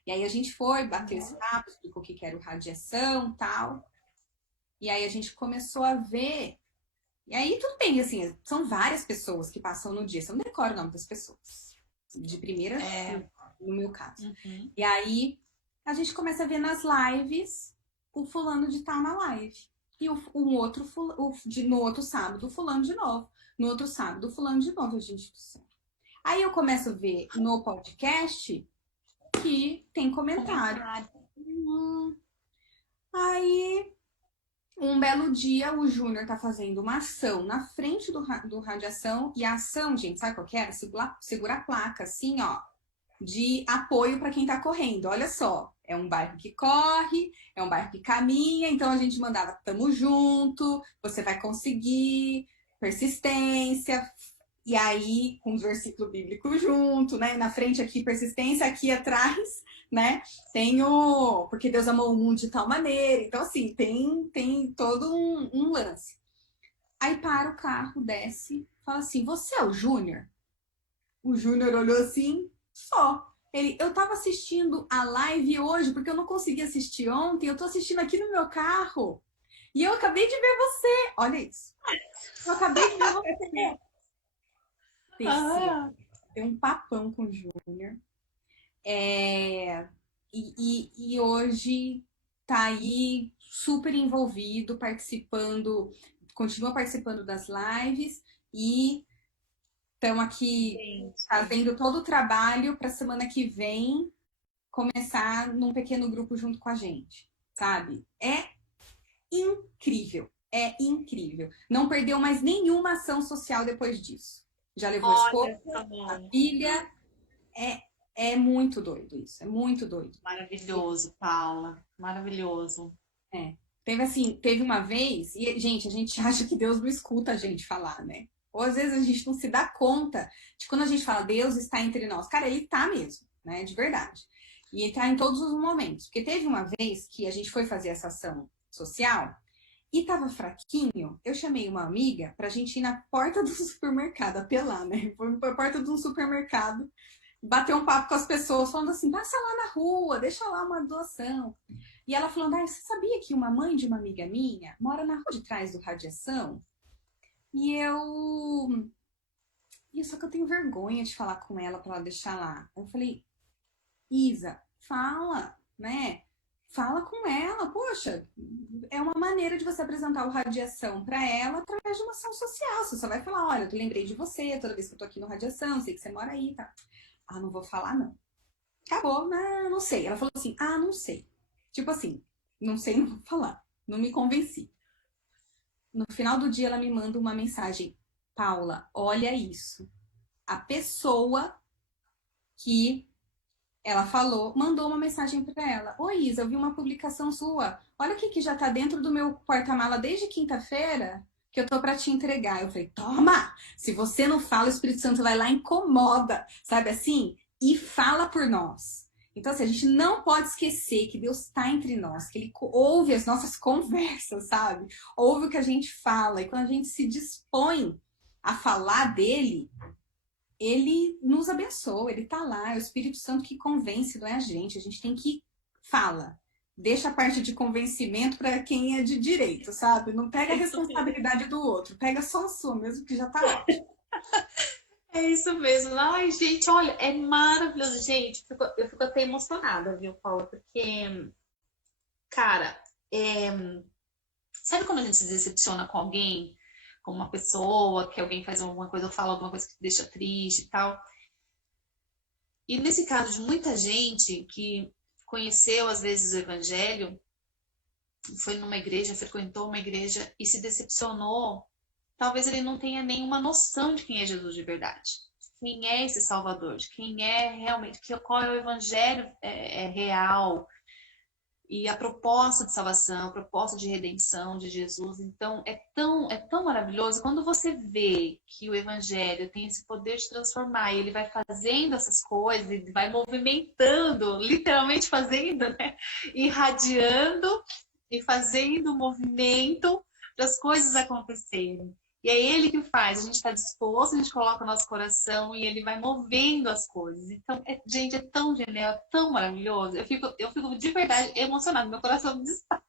E aí a gente foi, bateu esse papo, explicou o que era o radiação e tal. E aí a gente começou a ver. E aí tudo bem, assim, são várias pessoas que passam no dia. Você não decora o nome das pessoas. De primeira, no meu caso. Uhum. E aí a gente começa a ver nas lives o fulano de tal na live. E no outro sábado, o fulano de novo. No outro sábado, o fulano de novo, gente do céu. Aí eu começo a ver no podcast que tem comentário. Aí, um belo dia, o Júnior tá fazendo uma ação na frente do Radiação. E a ação, gente, sabe qual que era? Segurar a placa, assim, ó, de apoio para quem tá correndo. Olha só, é um bairro que corre, é um bairro que caminha. Então, a gente mandava, tamo junto, você vai conseguir, persistência. E aí, com os versículos bíblicos junto, né? Na frente aqui, persistência, aqui atrás, né? Tem o... Porque Deus amou o mundo de tal maneira. Então, assim, tem todo um lance. Aí para o carro, desce, fala assim, você é o Júnior? O Júnior olhou assim, só. Eu tava assistindo a live hoje, porque eu não consegui assistir ontem, eu tô assistindo aqui no meu carro. E eu acabei de ver você. Olha isso. Eu acabei de ver você. Tem um papão com o Júnior. E hoje tá aí super envolvido, participando, continua participando das lives e estamos aqui fazendo todo o trabalho para semana que vem começar num pequeno grupo junto com a gente, sabe? É incrível, é incrível. Não perdeu mais nenhuma ação social depois disso. Já levou a esposa, a filha. É muito doido isso, é muito doido. Maravilhoso, Paula, maravilhoso. Teve uma vez, e gente, a gente acha que Deus não escuta a gente falar, né? Ou às vezes a gente não se dá conta de quando a gente fala Deus está entre nós. Cara, ele tá mesmo, né? De verdade. E ele tá em todos os momentos. Porque teve uma vez que a gente foi fazer essa ação social e tava fraquinho. Eu chamei uma amiga pra gente ir na porta do supermercado, apelar, né? Foi pra porta de um supermercado, bater um papo com as pessoas, falando assim, passa lá na rua, deixa lá uma doação. E ela falando, você sabia que uma mãe de uma amiga minha mora na rua de trás do Radiação? Só que eu tenho vergonha de falar com ela para ela deixar lá. Eu falei, Isa, fala, né? Fala com ela. Poxa, é uma maneira de você apresentar o Radiação para ela através de uma ação social. Você só vai falar, olha, eu lembrei de você toda vez que eu tô aqui no Radiação, sei que você mora aí, tá? Ah, não vou falar, não. Acabou, não sei. Ela falou assim, não sei. Tipo assim, não sei, não vou falar. Não me convenci. No final do dia, ela me manda uma mensagem. Paula, olha isso. A pessoa que ela falou, mandou uma mensagem para ela. Oi, Isa, eu vi uma publicação sua. Olha o que já tá dentro do meu porta-mala desde quinta-feira que eu tô para te entregar. Eu falei, toma! Se você não fala, o Espírito Santo vai lá e incomoda, sabe assim? E fala por nós. Então, assim, a gente não pode esquecer que Deus está entre nós, que Ele ouve as nossas conversas, sabe? Ouve o que a gente fala. E quando a gente se dispõe a falar dele, Ele nos abençoa, Ele tá lá. É o Espírito Santo que convence, não é a gente. A gente tem que fala. Deixa a parte de convencimento para quem é de direito, sabe? Não pega a responsabilidade do outro, pega só a sua mesmo, que já tá ótimo. É isso mesmo. Ai, gente, olha, é maravilhoso. Gente, eu fico até emocionada, viu, Paula? Porque, cara, sabe quando a gente se decepciona com alguém, com uma pessoa, que alguém faz alguma coisa ou fala alguma coisa que te deixa triste e tal? E nesse caso de muita gente que conheceu, às vezes, o Evangelho, foi numa igreja, frequentou uma igreja e se decepcionou, talvez ele não tenha nenhuma noção de quem é Jesus de verdade. Quem é esse Salvador, de quem é realmente, qual é o Evangelho real. e a proposta de salvação, a proposta de redenção de Jesus. Então, é tão maravilhoso quando você vê que o Evangelho tem esse poder de transformar, e ele vai fazendo essas coisas, ele vai movimentando, literalmente fazendo, né? Irradiando e fazendo o movimento para as coisas acontecerem. E é ele que faz, a gente está disposto, a gente coloca o nosso coração e ele vai movendo as coisas. Então, gente, é tão genial, é tão maravilhoso. Eu fico de verdade emocionada, meu coração dispara.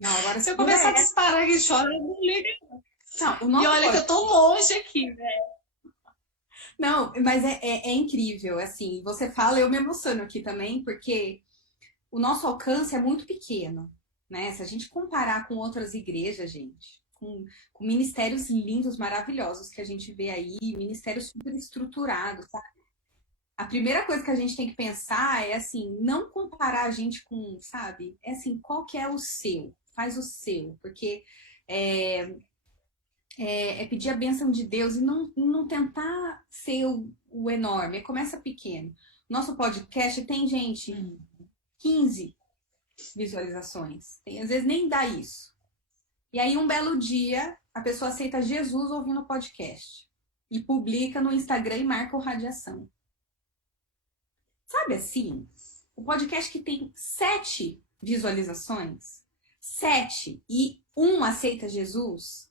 Não, agora Se eu começar a disparar e chorar, eu não ligo. Não, E olha que eu tô longe aqui, né? Não, mas é incrível, assim, você fala, eu me emociono aqui também, porque o nosso alcance é muito pequeno, né? Se a gente comparar com outras igrejas, gente, com ministérios lindos, maravilhosos que a gente vê aí, ministérios super estruturados, sabe? A primeira coisa que a gente tem que pensar é, assim, não comparar a gente com, sabe? É assim, qual que é o seu? Faz o seu, porque é pedir a bênção de Deus e não tentar ser o enorme, começa pequeno. Nosso podcast tem, gente, 15 visualizações. Às vezes nem dá isso. E aí, um belo dia, a pessoa aceita Jesus ouvindo o podcast. E publica no Instagram e marca o Radiação. Sabe assim? O podcast que tem 7 visualizações, 7, e 1 aceita Jesus.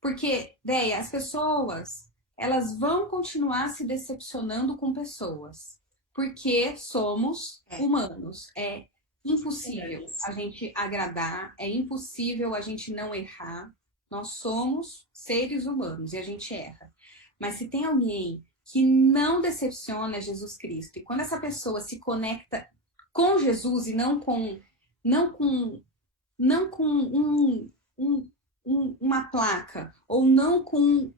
Porque, Deia, as pessoas, elas vão continuar se decepcionando com pessoas. Porque somos humanos. É impossível a gente agradar, é impossível a gente não errar. Nós somos seres humanos e a gente erra. Mas se tem alguém que não decepciona, é Jesus Cristo. E quando essa pessoa se conecta com Jesus e não com uma placa, ou não com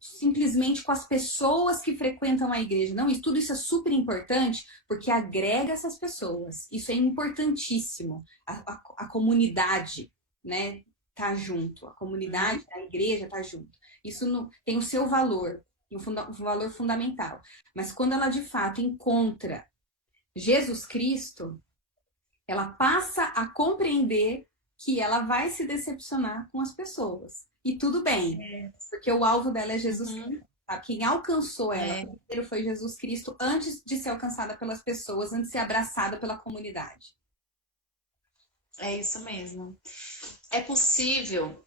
simplesmente com as pessoas que frequentam a igreja. Não, tudo isso é super importante, porque agrega essas pessoas. Isso é importantíssimo. A comunidade, né, tá junto. A comunidade, a igreja tá junto. Isso tem o seu valor, um valor fundamental. Mas quando ela, de fato, encontra Jesus Cristo, ela passa a compreender que ela vai se decepcionar com as pessoas. E tudo bem, porque o alvo dela é Jesus Cristo. Sabe? Quem alcançou ela primeiro foi Jesus Cristo, antes de ser alcançada pelas pessoas, antes de ser abraçada pela comunidade. É isso mesmo. É possível.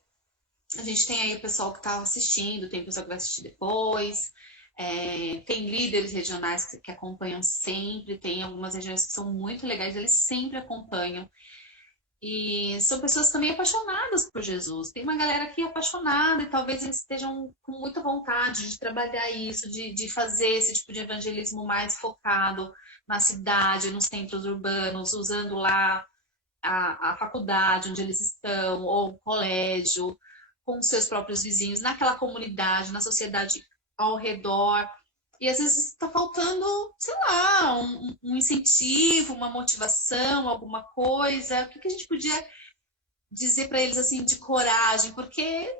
A gente tem aí o pessoal que está assistindo, tem o pessoal que vai assistir depois, tem líderes regionais que acompanham sempre, tem algumas regiões que são muito legais, eles sempre acompanham. E são pessoas também apaixonadas por Jesus. Tem uma galera aqui apaixonada e talvez eles estejam com muita vontade de trabalhar isso, de fazer esse tipo de evangelismo mais focado na cidade, nos centros urbanos, usando lá a faculdade onde eles estão, ou o colégio, com os seus próprios vizinhos, naquela comunidade, na sociedade ao redor. E às vezes está faltando, sei lá, um incentivo, uma motivação, alguma coisa. O que a gente podia dizer para eles assim de coragem? Porque,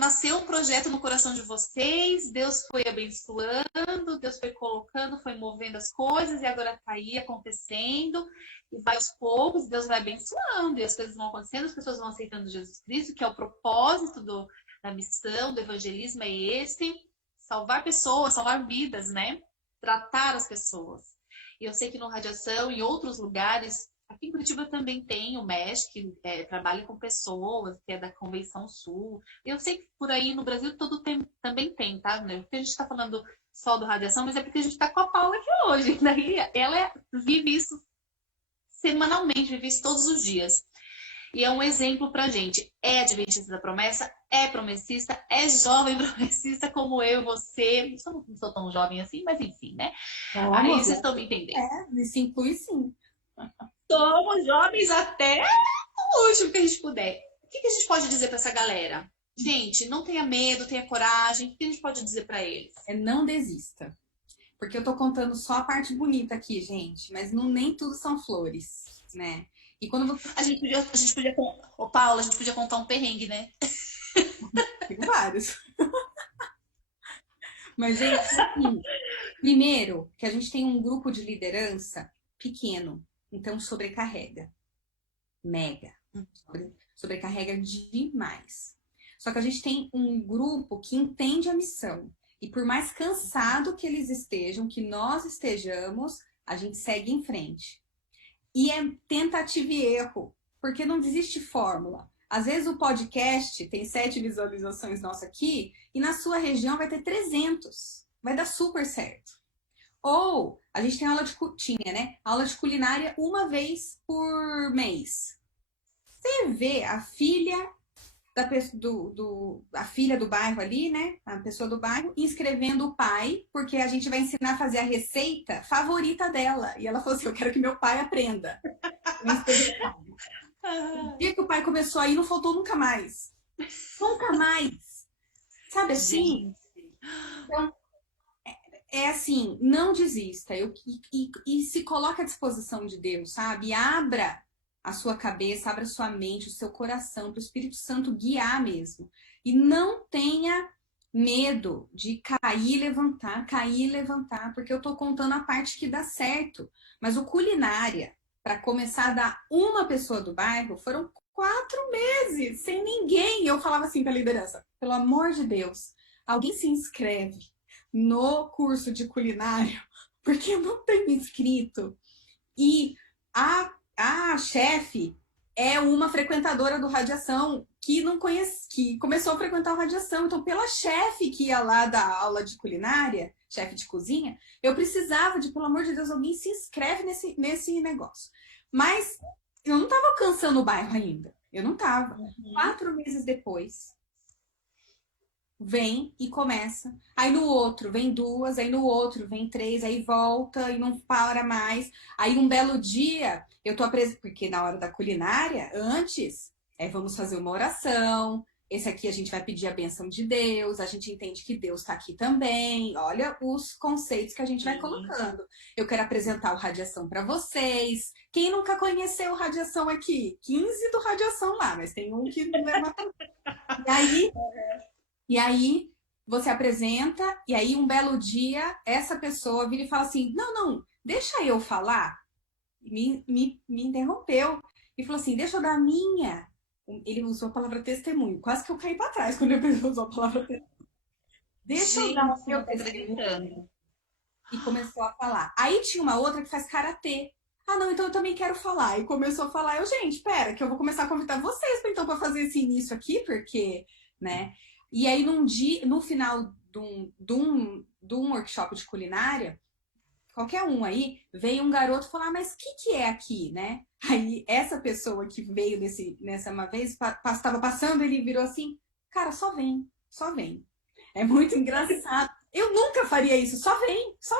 nasceu um projeto no coração de vocês, Deus foi abençoando, Deus foi colocando, foi movendo as coisas e agora está aí acontecendo. E vai aos poucos, Deus vai abençoando e as coisas vão acontecendo, as pessoas vão aceitando Jesus Cristo, que é o propósito da missão, do evangelismo, é esse. Salvar pessoas, salvar vidas, né? Tratar as pessoas. E eu sei que no Radiação e em outros lugares, aqui em Curitiba também tem o MESH, que trabalha com pessoas, que é da Convenção Sul. Eu sei que por aí no Brasil todo também tem, tá? Porque a gente está falando só do Radiação, mas é porque a gente está com a Paula aqui hoje. Daí ela vive isso semanalmente, vive isso todos os dias. E é um exemplo pra gente. É adventista da promessa, é promessista, é jovem promessista como eu e você. Eu não sou tão jovem assim, mas enfim, né? Aí vocês estão me entendendo. Se inclui sim. Somos jovens até o último que a gente puder. O que a gente pode dizer pra essa galera? Gente, não tenha medo, tenha coragem. O que a gente pode dizer pra eles? Não desista. Porque eu tô contando só a parte bonita aqui, gente. Mas nem tudo são flores, né? E quando a gente podia Ô, Paula, a gente podia contar um perrengue, né? Tem vários. Mas, gente, assim, primeiro, que a gente tem um grupo de liderança pequeno, Então sobrecarrega. Mega. Sobrecarrega demais. Só que a gente tem um grupo que entende a missão. E por mais cansado que eles estejam, que nós estejamos, a gente segue em frente. E é tentativa e erro, porque não existe fórmula. Às vezes o podcast tem 7 visualizações nossas aqui, e na sua região vai ter 300. Vai dar super certo. Ou a gente tem aula de aula de culinária uma vez por mês. Você vê a filha a filha do bairro ali, né? A pessoa do bairro, inscrevendo o pai, porque a gente vai ensinar a fazer a receita favorita dela. E ela falou assim: eu quero que meu pai aprenda. O dia que o pai começou aí, não faltou nunca mais. Nunca mais. Sabe assim? Então, é assim, não desista. E se coloque à disposição de Deus, sabe? E abra a sua cabeça, abra a sua mente, o seu coração, para o Espírito Santo guiar mesmo. E não tenha medo de cair e levantar, porque eu tô contando a parte que dá certo. Mas o culinária, para começar a dar uma pessoa do bairro, foram 4 meses, sem ninguém. Eu falava assim para a liderança: pelo amor de Deus, alguém se inscreve no curso de culinária, porque eu não tenho inscrito. E a chefe é uma frequentadora do Radiação que não conhece, que começou a frequentar o Radiação. Então, pela chefe que ia lá dar aula de culinária, chefe de cozinha, eu precisava de, pelo amor de Deus, alguém se inscreve nesse negócio. Mas eu não estava alcançando o bairro ainda. Eu não estava. 4 meses depois, vem e começa. Aí no outro vem 2, aí no outro vem 3, aí volta e não para mais. Aí um belo dia eu tô porque na hora da culinária, antes, vamos fazer uma oração. Esse aqui a gente vai pedir a bênção de Deus, a gente entende que Deus está aqui também. Olha os conceitos que a gente vai colocando. Eu quero apresentar o Radiação para vocês. Quem nunca conheceu o Radiação aqui? 15 do Radiação lá, mas tem um que não é matemática. E aí você apresenta, e aí um belo dia essa pessoa vira e fala assim: não, deixa eu falar. Me interrompeu e falou assim: deixa eu dar a minha. Ele usou a palavra testemunho. Quase que eu caí para trás quando ele usou a palavra testemunho. Deixa eu dar o meu testemunho. E começou a falar. Aí tinha uma outra que faz karatê. Ah, não, então eu também quero falar. E começou a falar. Gente, pera, que eu vou começar a convidar vocês então para fazer esse início aqui, porque, né? E aí, no final de um workshop de culinária, qualquer um aí, veio um garoto falar: mas o que é aqui, né? Aí, essa pessoa que veio nessa uma vez, estava passando, ele virou assim: cara, só vem. É muito engraçado. Eu nunca faria isso, só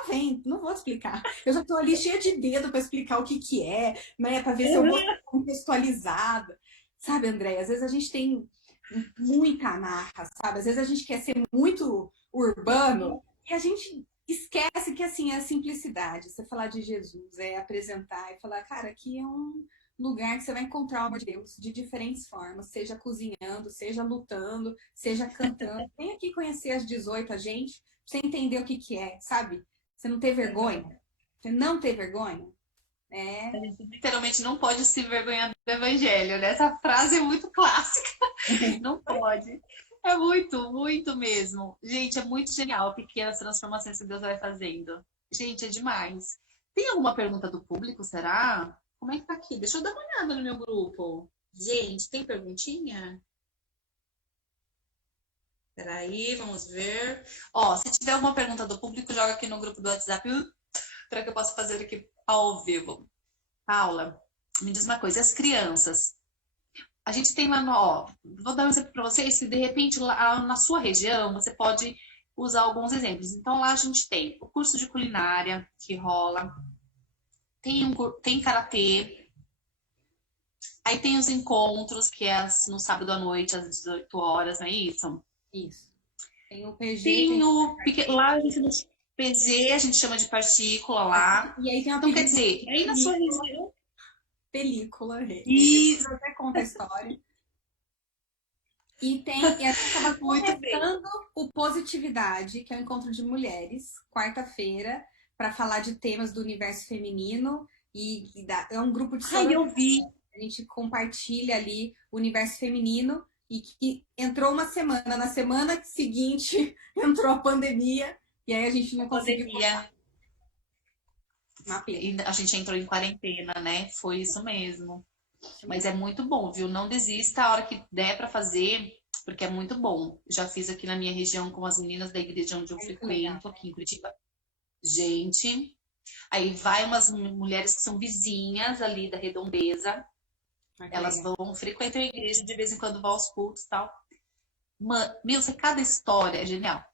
vem, não vou te explicar. Eu já tô ali cheia de dedo para explicar o que é, né? Para ver se eu vou estar contextualizada. Sabe, André, às vezes a gente tem muita marca, sabe? Às vezes a gente quer ser muito urbano e a gente esquece que, assim, é a simplicidade. Você falar de Jesus, apresentar e falar: cara, aqui é um lugar que você vai encontrar o amor de Deus de diferentes formas, seja cozinhando, seja lutando, seja cantando. Vem aqui conhecer às 18 a gente, pra você entender o que é, sabe? Você não ter vergonha. Você não ter vergonha. A gente literalmente não pode se envergonhar do evangelho, né? Essa frase é muito clássica. Não pode. É muito, muito mesmo. Gente, é muito genial. Pequenas transformações que Deus vai fazendo. Gente, é demais. Tem alguma pergunta do público, será? Como é que tá aqui? Deixa eu dar uma olhada no meu grupo. Gente, tem perguntinha? Peraí, vamos ver. Ó, se tiver alguma pergunta do público, joga aqui no grupo do WhatsApp para que eu possa fazer aqui ao vivo. Paula, me diz uma coisa, as crianças, a gente tem lá vou dar um exemplo para vocês, se de repente lá na sua região você pode usar alguns exemplos. Então lá a gente tem o curso de culinária que rola, tem karatê, aí tem os encontros que é no sábado à noite às 18 horas, não é isso? Isso. Tem o PG. Lá a gente PG, a gente chama de partícula lá. E aí tem uma então, quer dizer, aí na sua região... Película. Isso. Até conta a história. E a gente estava começando o Positividade, que é o encontro de mulheres, quarta-feira, para falar de temas do universo feminino, é um grupo de Ai, eu vi. a gente compartilha ali o universo feminino e que entrou uma semana. Na semana seguinte entrou a pandemia e aí a gente não conseguiu. Pandemia. Uma pena. E a gente entrou em quarentena, né? Foi isso mesmo. Mas é muito bom, viu? Não desista a hora que der para fazer, porque é muito bom. Já fiz aqui na minha região com as meninas da igreja onde eu frequento, aqui em Curitiba. Gente, aí vai umas mulheres que são vizinhas ali da Redondeza. Elas vão, frequentam a igreja, de vez em quando vão aos cultos e tal. Meu, cada história é genial.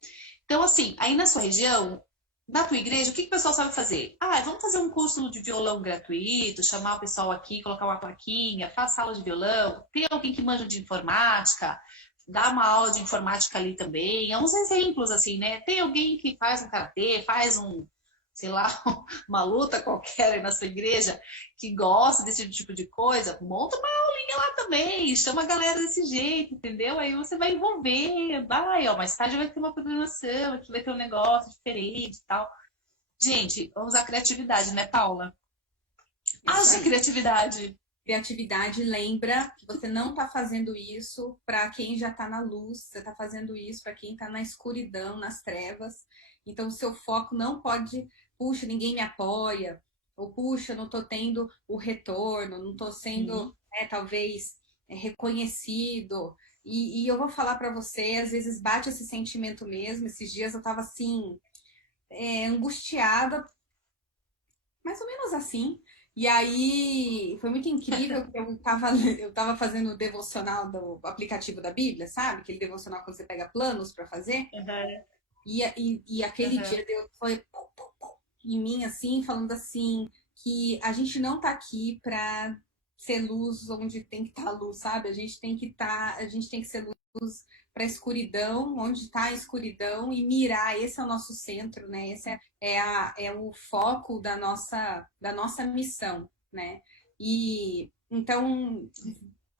Então, assim, aí na sua região, na tua igreja, o que o pessoal sabe fazer? Ah, vamos fazer um curso de violão gratuito, chamar o pessoal aqui, colocar uma plaquinha, faz sala de violão. Tem alguém que manja de informática, dá uma aula de informática ali também. É uns exemplos, assim, né? Tem alguém que faz um karatê, faz sei lá, uma luta qualquer aí na sua igreja, que gosta desse tipo de coisa, monta uma aulinha lá também, chama a galera desse jeito, entendeu? Aí você vai envolver, mais tarde vai ter uma programação, aqui vai ter um negócio diferente e tal. Gente, vamos usar criatividade, né, Paula? Haja criatividade. Criatividade, lembra que você não está fazendo isso para quem já está na luz, você está fazendo isso para quem está na escuridão, nas trevas. Então, o seu foco não pode, puxa, ninguém me apoia, ou puxa, não estou tendo o retorno, não estou sendo, talvez, reconhecido. E eu vou falar para você, às vezes bate esse sentimento mesmo. Esses dias eu estava assim, angustiada, mais ou menos assim. E aí, foi muito incrível que eu tava fazendo o devocional do aplicativo da Bíblia, sabe? Aquele devocional quando você pega planos para fazer. E aquele dia foi em mim, assim, falando assim, que a gente não tá aqui para ser luz onde tem que estar luz, sabe? A gente tem que ser luz para a escuridão, onde está a escuridão, e mirar. Esse é o nosso centro, né? Esse é o foco da nossa missão, né? E então,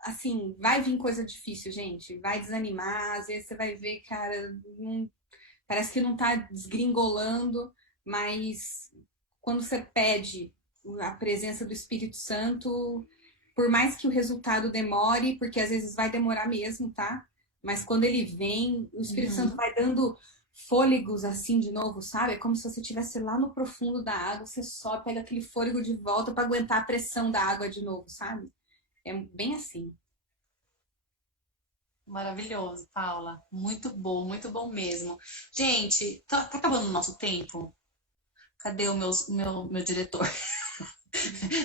assim, vai vir coisa difícil, gente. Vai desanimar, às vezes você vai ver, cara, parece que não tá desgringolando, mas quando você pede a presença do Espírito Santo, por mais que o resultado demore, porque às vezes vai demorar mesmo, tá? Mas quando ele vem, o Espírito Santo vai dando fôlegos assim de novo, sabe? É como se você estivesse lá no profundo da água, você só pega aquele fôlego de volta para aguentar a pressão da água de novo, sabe? É bem assim. Maravilhoso, Paula. Muito bom mesmo. Gente, tá acabando o nosso tempo? Cadê o meu diretor?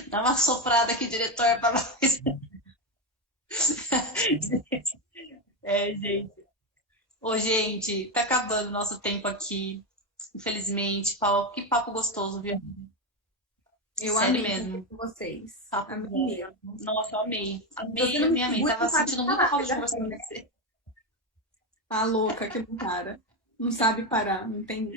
Dá uma soprada aqui, diretor, para nós. Gente. Ô, gente, tá acabando o nosso tempo aqui. Infelizmente, Paula, que papo gostoso, viu? Eu Sério amei mesmo. com vocês. Papo Amei bom. mesmo. Nossa, eu amei. Você não me Amei. segura, Tava não sabe sentindo parar, muita falta de já conversar com tem, né? você. Tá louca que não para. Não sabe parar, não tem.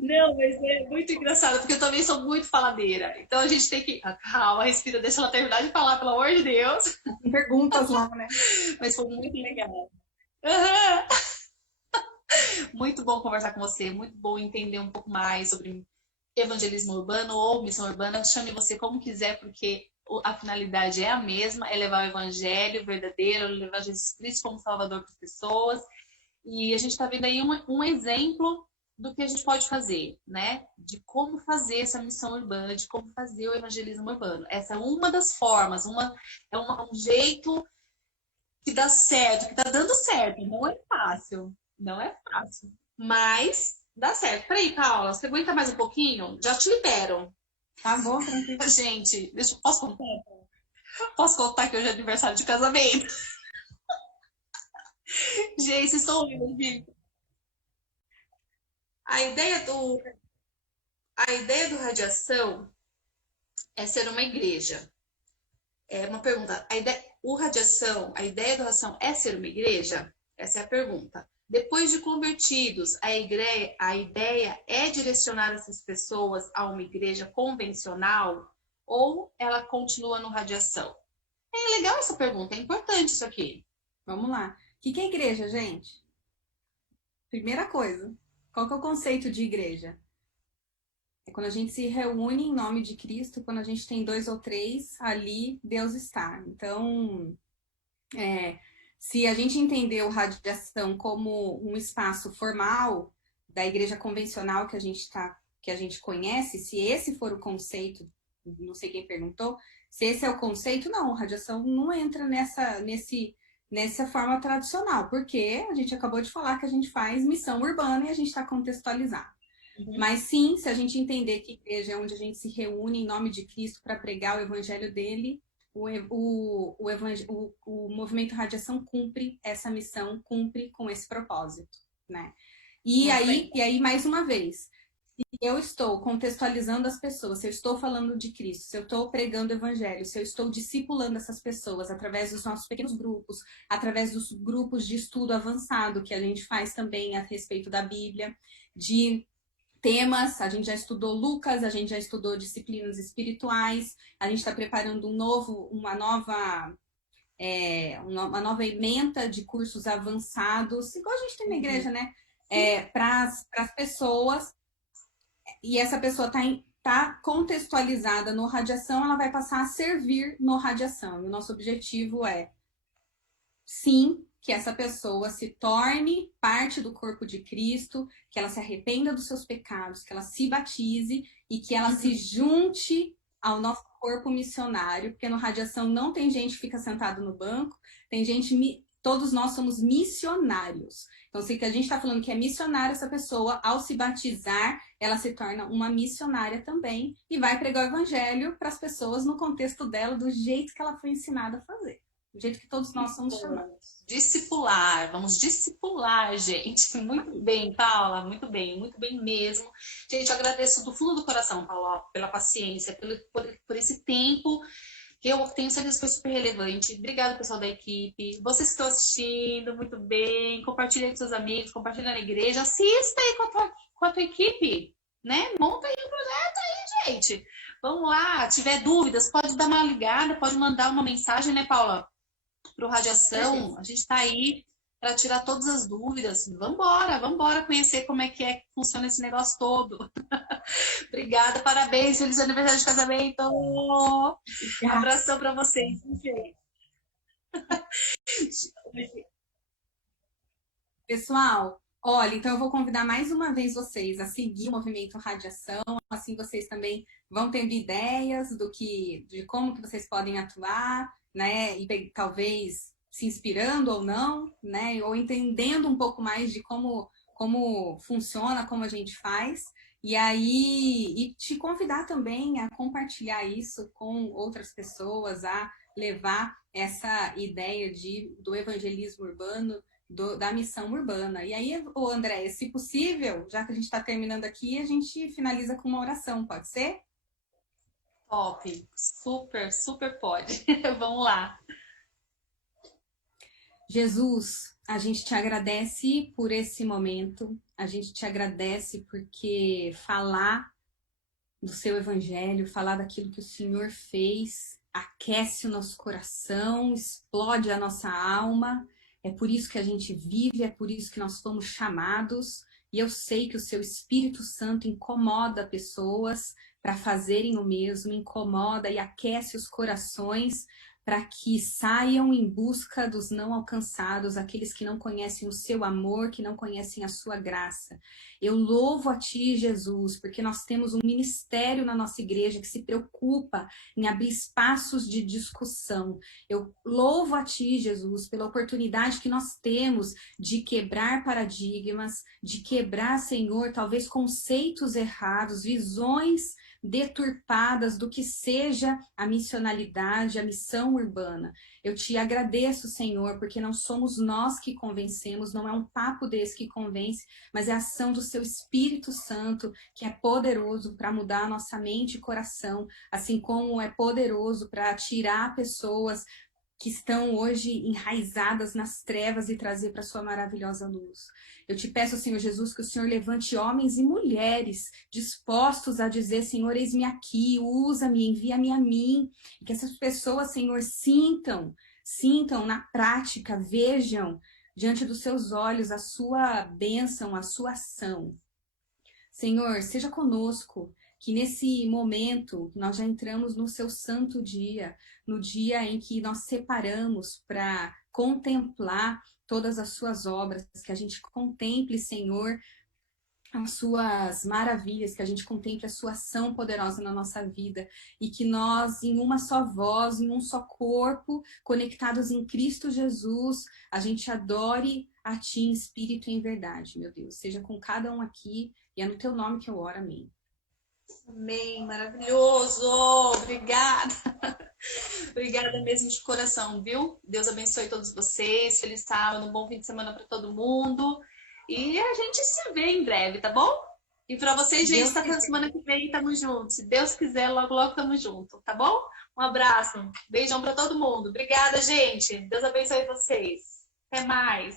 Não, mas é muito engraçado, porque eu também sou muito faladeira. Então a gente tem que. Calma, respira, deixa ela terminar de falar, pelo amor de Deus. Tem perguntas lá, né? Mas foi muito legal. Aham. Muito bom conversar com você, muito bom entender um pouco mais sobre evangelismo urbano ou missão urbana. Chame você como quiser, porque a finalidade é a mesma, é levar o evangelho verdadeiro, levar Jesus Cristo como Salvador para as pessoas. E a gente está vendo aí um exemplo do que a gente pode fazer, né? De como fazer essa missão urbana, de como fazer o evangelismo urbano. Essa é uma das formas, um jeito que dá certo, que tá dando certo. Não é fácil, mas dá certo. Peraí, Paula, você aguenta mais um pouquinho? Já te libero. Tá bom, tranquilo. Gente, posso contar? Posso contar que hoje é aniversário de casamento? Gente, vocês estão ouvindo, gente? A ideia do Radiação é ser uma igreja. É uma pergunta. A ideia do Radiação é ser uma igreja? Essa é a pergunta. Depois de convertidos, a ideia é direcionar essas pessoas a uma igreja convencional ou ela continua no Radiação? É legal essa pergunta, é importante isso aqui. Vamos lá. O que é igreja, gente? Primeira coisa, qual que é o conceito de igreja? É quando a gente se reúne em nome de Cristo, quando a gente tem 2 ou 3, ali Deus está. Então, se a gente entendeu radiação como um espaço formal da igreja convencional que a gente conhece, se esse for o conceito, não sei quem perguntou, se esse é o conceito, não, radiação não entra nessa forma tradicional, porque a gente acabou de falar que a gente faz missão urbana e a gente está contextualizado. Mas sim, se a gente entender que a igreja é onde a gente se reúne em nome de Cristo para pregar o evangelho dele, o movimento Radiação cumpre essa missão, cumpre com esse propósito, né? E aí, mais uma vez, se eu estou contextualizando as pessoas, se eu estou falando de Cristo, se eu estou pregando o evangelho, se eu estou discipulando essas pessoas através dos nossos pequenos grupos, através dos grupos de estudo avançado que a gente faz também a respeito da Bíblia, de temas, a gente já estudou Lucas, a gente já estudou disciplinas espirituais, a gente está preparando uma nova ementa de cursos avançados, igual a gente tem na igreja, né? Para as pessoas, e essa pessoa está contextualizada no Radiação, ela vai passar a servir no Radiação. E o nosso objetivo é, sim, que essa pessoa se torne parte do corpo de Cristo, que ela se arrependa dos seus pecados, que ela se batize e que ela se junte ao nosso corpo missionário, porque no Radiação não tem gente que fica sentado no banco, tem gente, todos nós somos missionários. Então, se que a gente está falando que é missionária, essa pessoa, ao se batizar, ela se torna uma missionária também e vai pregar o evangelho para as pessoas no contexto dela, do jeito que ela foi ensinada a fazer. Do jeito que todos nós somos chamados. Discipular, vamos discipular, gente. Muito bem, Paula, muito bem mesmo. Gente, eu agradeço do fundo do coração, Paula, pela paciência, por esse tempo, que eu tenho certeza que foi super relevante. Obrigada, pessoal da equipe. Vocês que estão assistindo, muito bem. Compartilha com seus amigos, compartilha na igreja. Assista aí com a tua equipe, né? Monta aí um projeto aí, gente. Vamos lá. Se tiver dúvidas, pode dar uma ligada, pode mandar uma mensagem, né, Paula? Para o Radiação, a gente está aí para tirar todas as dúvidas. Vambora conhecer como é que funciona esse negócio todo. Obrigada, parabéns, feliz aniversário de casamento. Abração para vocês, gente. Pessoal, olha, então eu vou convidar mais uma vez vocês a seguir o movimento Radiação, assim vocês também vão tendo ideias de como que vocês podem atuar, né, e talvez se inspirando ou não, né, ou entendendo um pouco mais de como funciona, como a gente faz, e te convidar também a compartilhar isso com outras pessoas, a levar essa ideia do evangelismo urbano, da missão urbana. E aí, André, se possível, já que a gente está terminando aqui, a gente finaliza com uma oração, pode ser? Top, super pode. Vamos lá. Jesus, a gente te agradece por esse momento, a gente te agradece porque falar do seu evangelho, falar daquilo que o Senhor fez, aquece o nosso coração, explode a nossa alma, é por isso que a gente vive, é por isso que nós fomos chamados, e eu sei que o seu Espírito Santo incomoda pessoas para fazerem o mesmo, incomoda e aquece os corações para que saiam em busca dos não alcançados, aqueles que não conhecem o seu amor, que não conhecem a sua graça. Eu louvo a ti, Jesus, porque nós temos um ministério na nossa igreja que se preocupa em abrir espaços de discussão. Eu louvo a ti, Jesus, pela oportunidade que nós temos de quebrar paradigmas, de quebrar, Senhor, talvez conceitos errados, visões deturpadas do que seja a missionalidade, a missão urbana. Eu te agradeço, Senhor, porque não somos nós que convencemos, não é um papo desse que convence, mas é a ação do seu Espírito Santo, que é poderoso para mudar a nossa mente e coração, assim como é poderoso para tirar pessoas que estão hoje enraizadas nas trevas e trazer para a sua maravilhosa luz. Eu te peço, Senhor Jesus, que o Senhor levante homens e mulheres dispostos a dizer, Senhor, eis-me aqui, usa-me, envia-me a mim. E que essas pessoas, Senhor, sintam na prática, vejam diante dos seus olhos a sua bênção, a sua ação. Senhor, seja conosco, que nesse momento nós já entramos no seu santo dia, no dia em que nós separamos para contemplar todas as suas obras, que a gente contemple, Senhor, as suas maravilhas, que a gente contemple a sua ação poderosa na nossa vida e que nós, em uma só voz, em um só corpo, conectados em Cristo Jesus, a gente adore a Ti em espírito e em verdade, meu Deus. Seja com cada um aqui e é no Teu nome que eu oro, amém. Amém, maravilhoso, obrigada. Obrigada mesmo de coração, viu? Deus abençoe todos vocês, feliz sábado, um bom fim de semana para todo mundo. E a gente se vê em breve, tá bom? E para vocês, gente, está na semana que vem, tamo junto. Se Deus quiser, logo, logo tamo junto, tá bom? Um abraço, beijão para todo mundo. Obrigada, gente. Deus abençoe vocês. Até mais.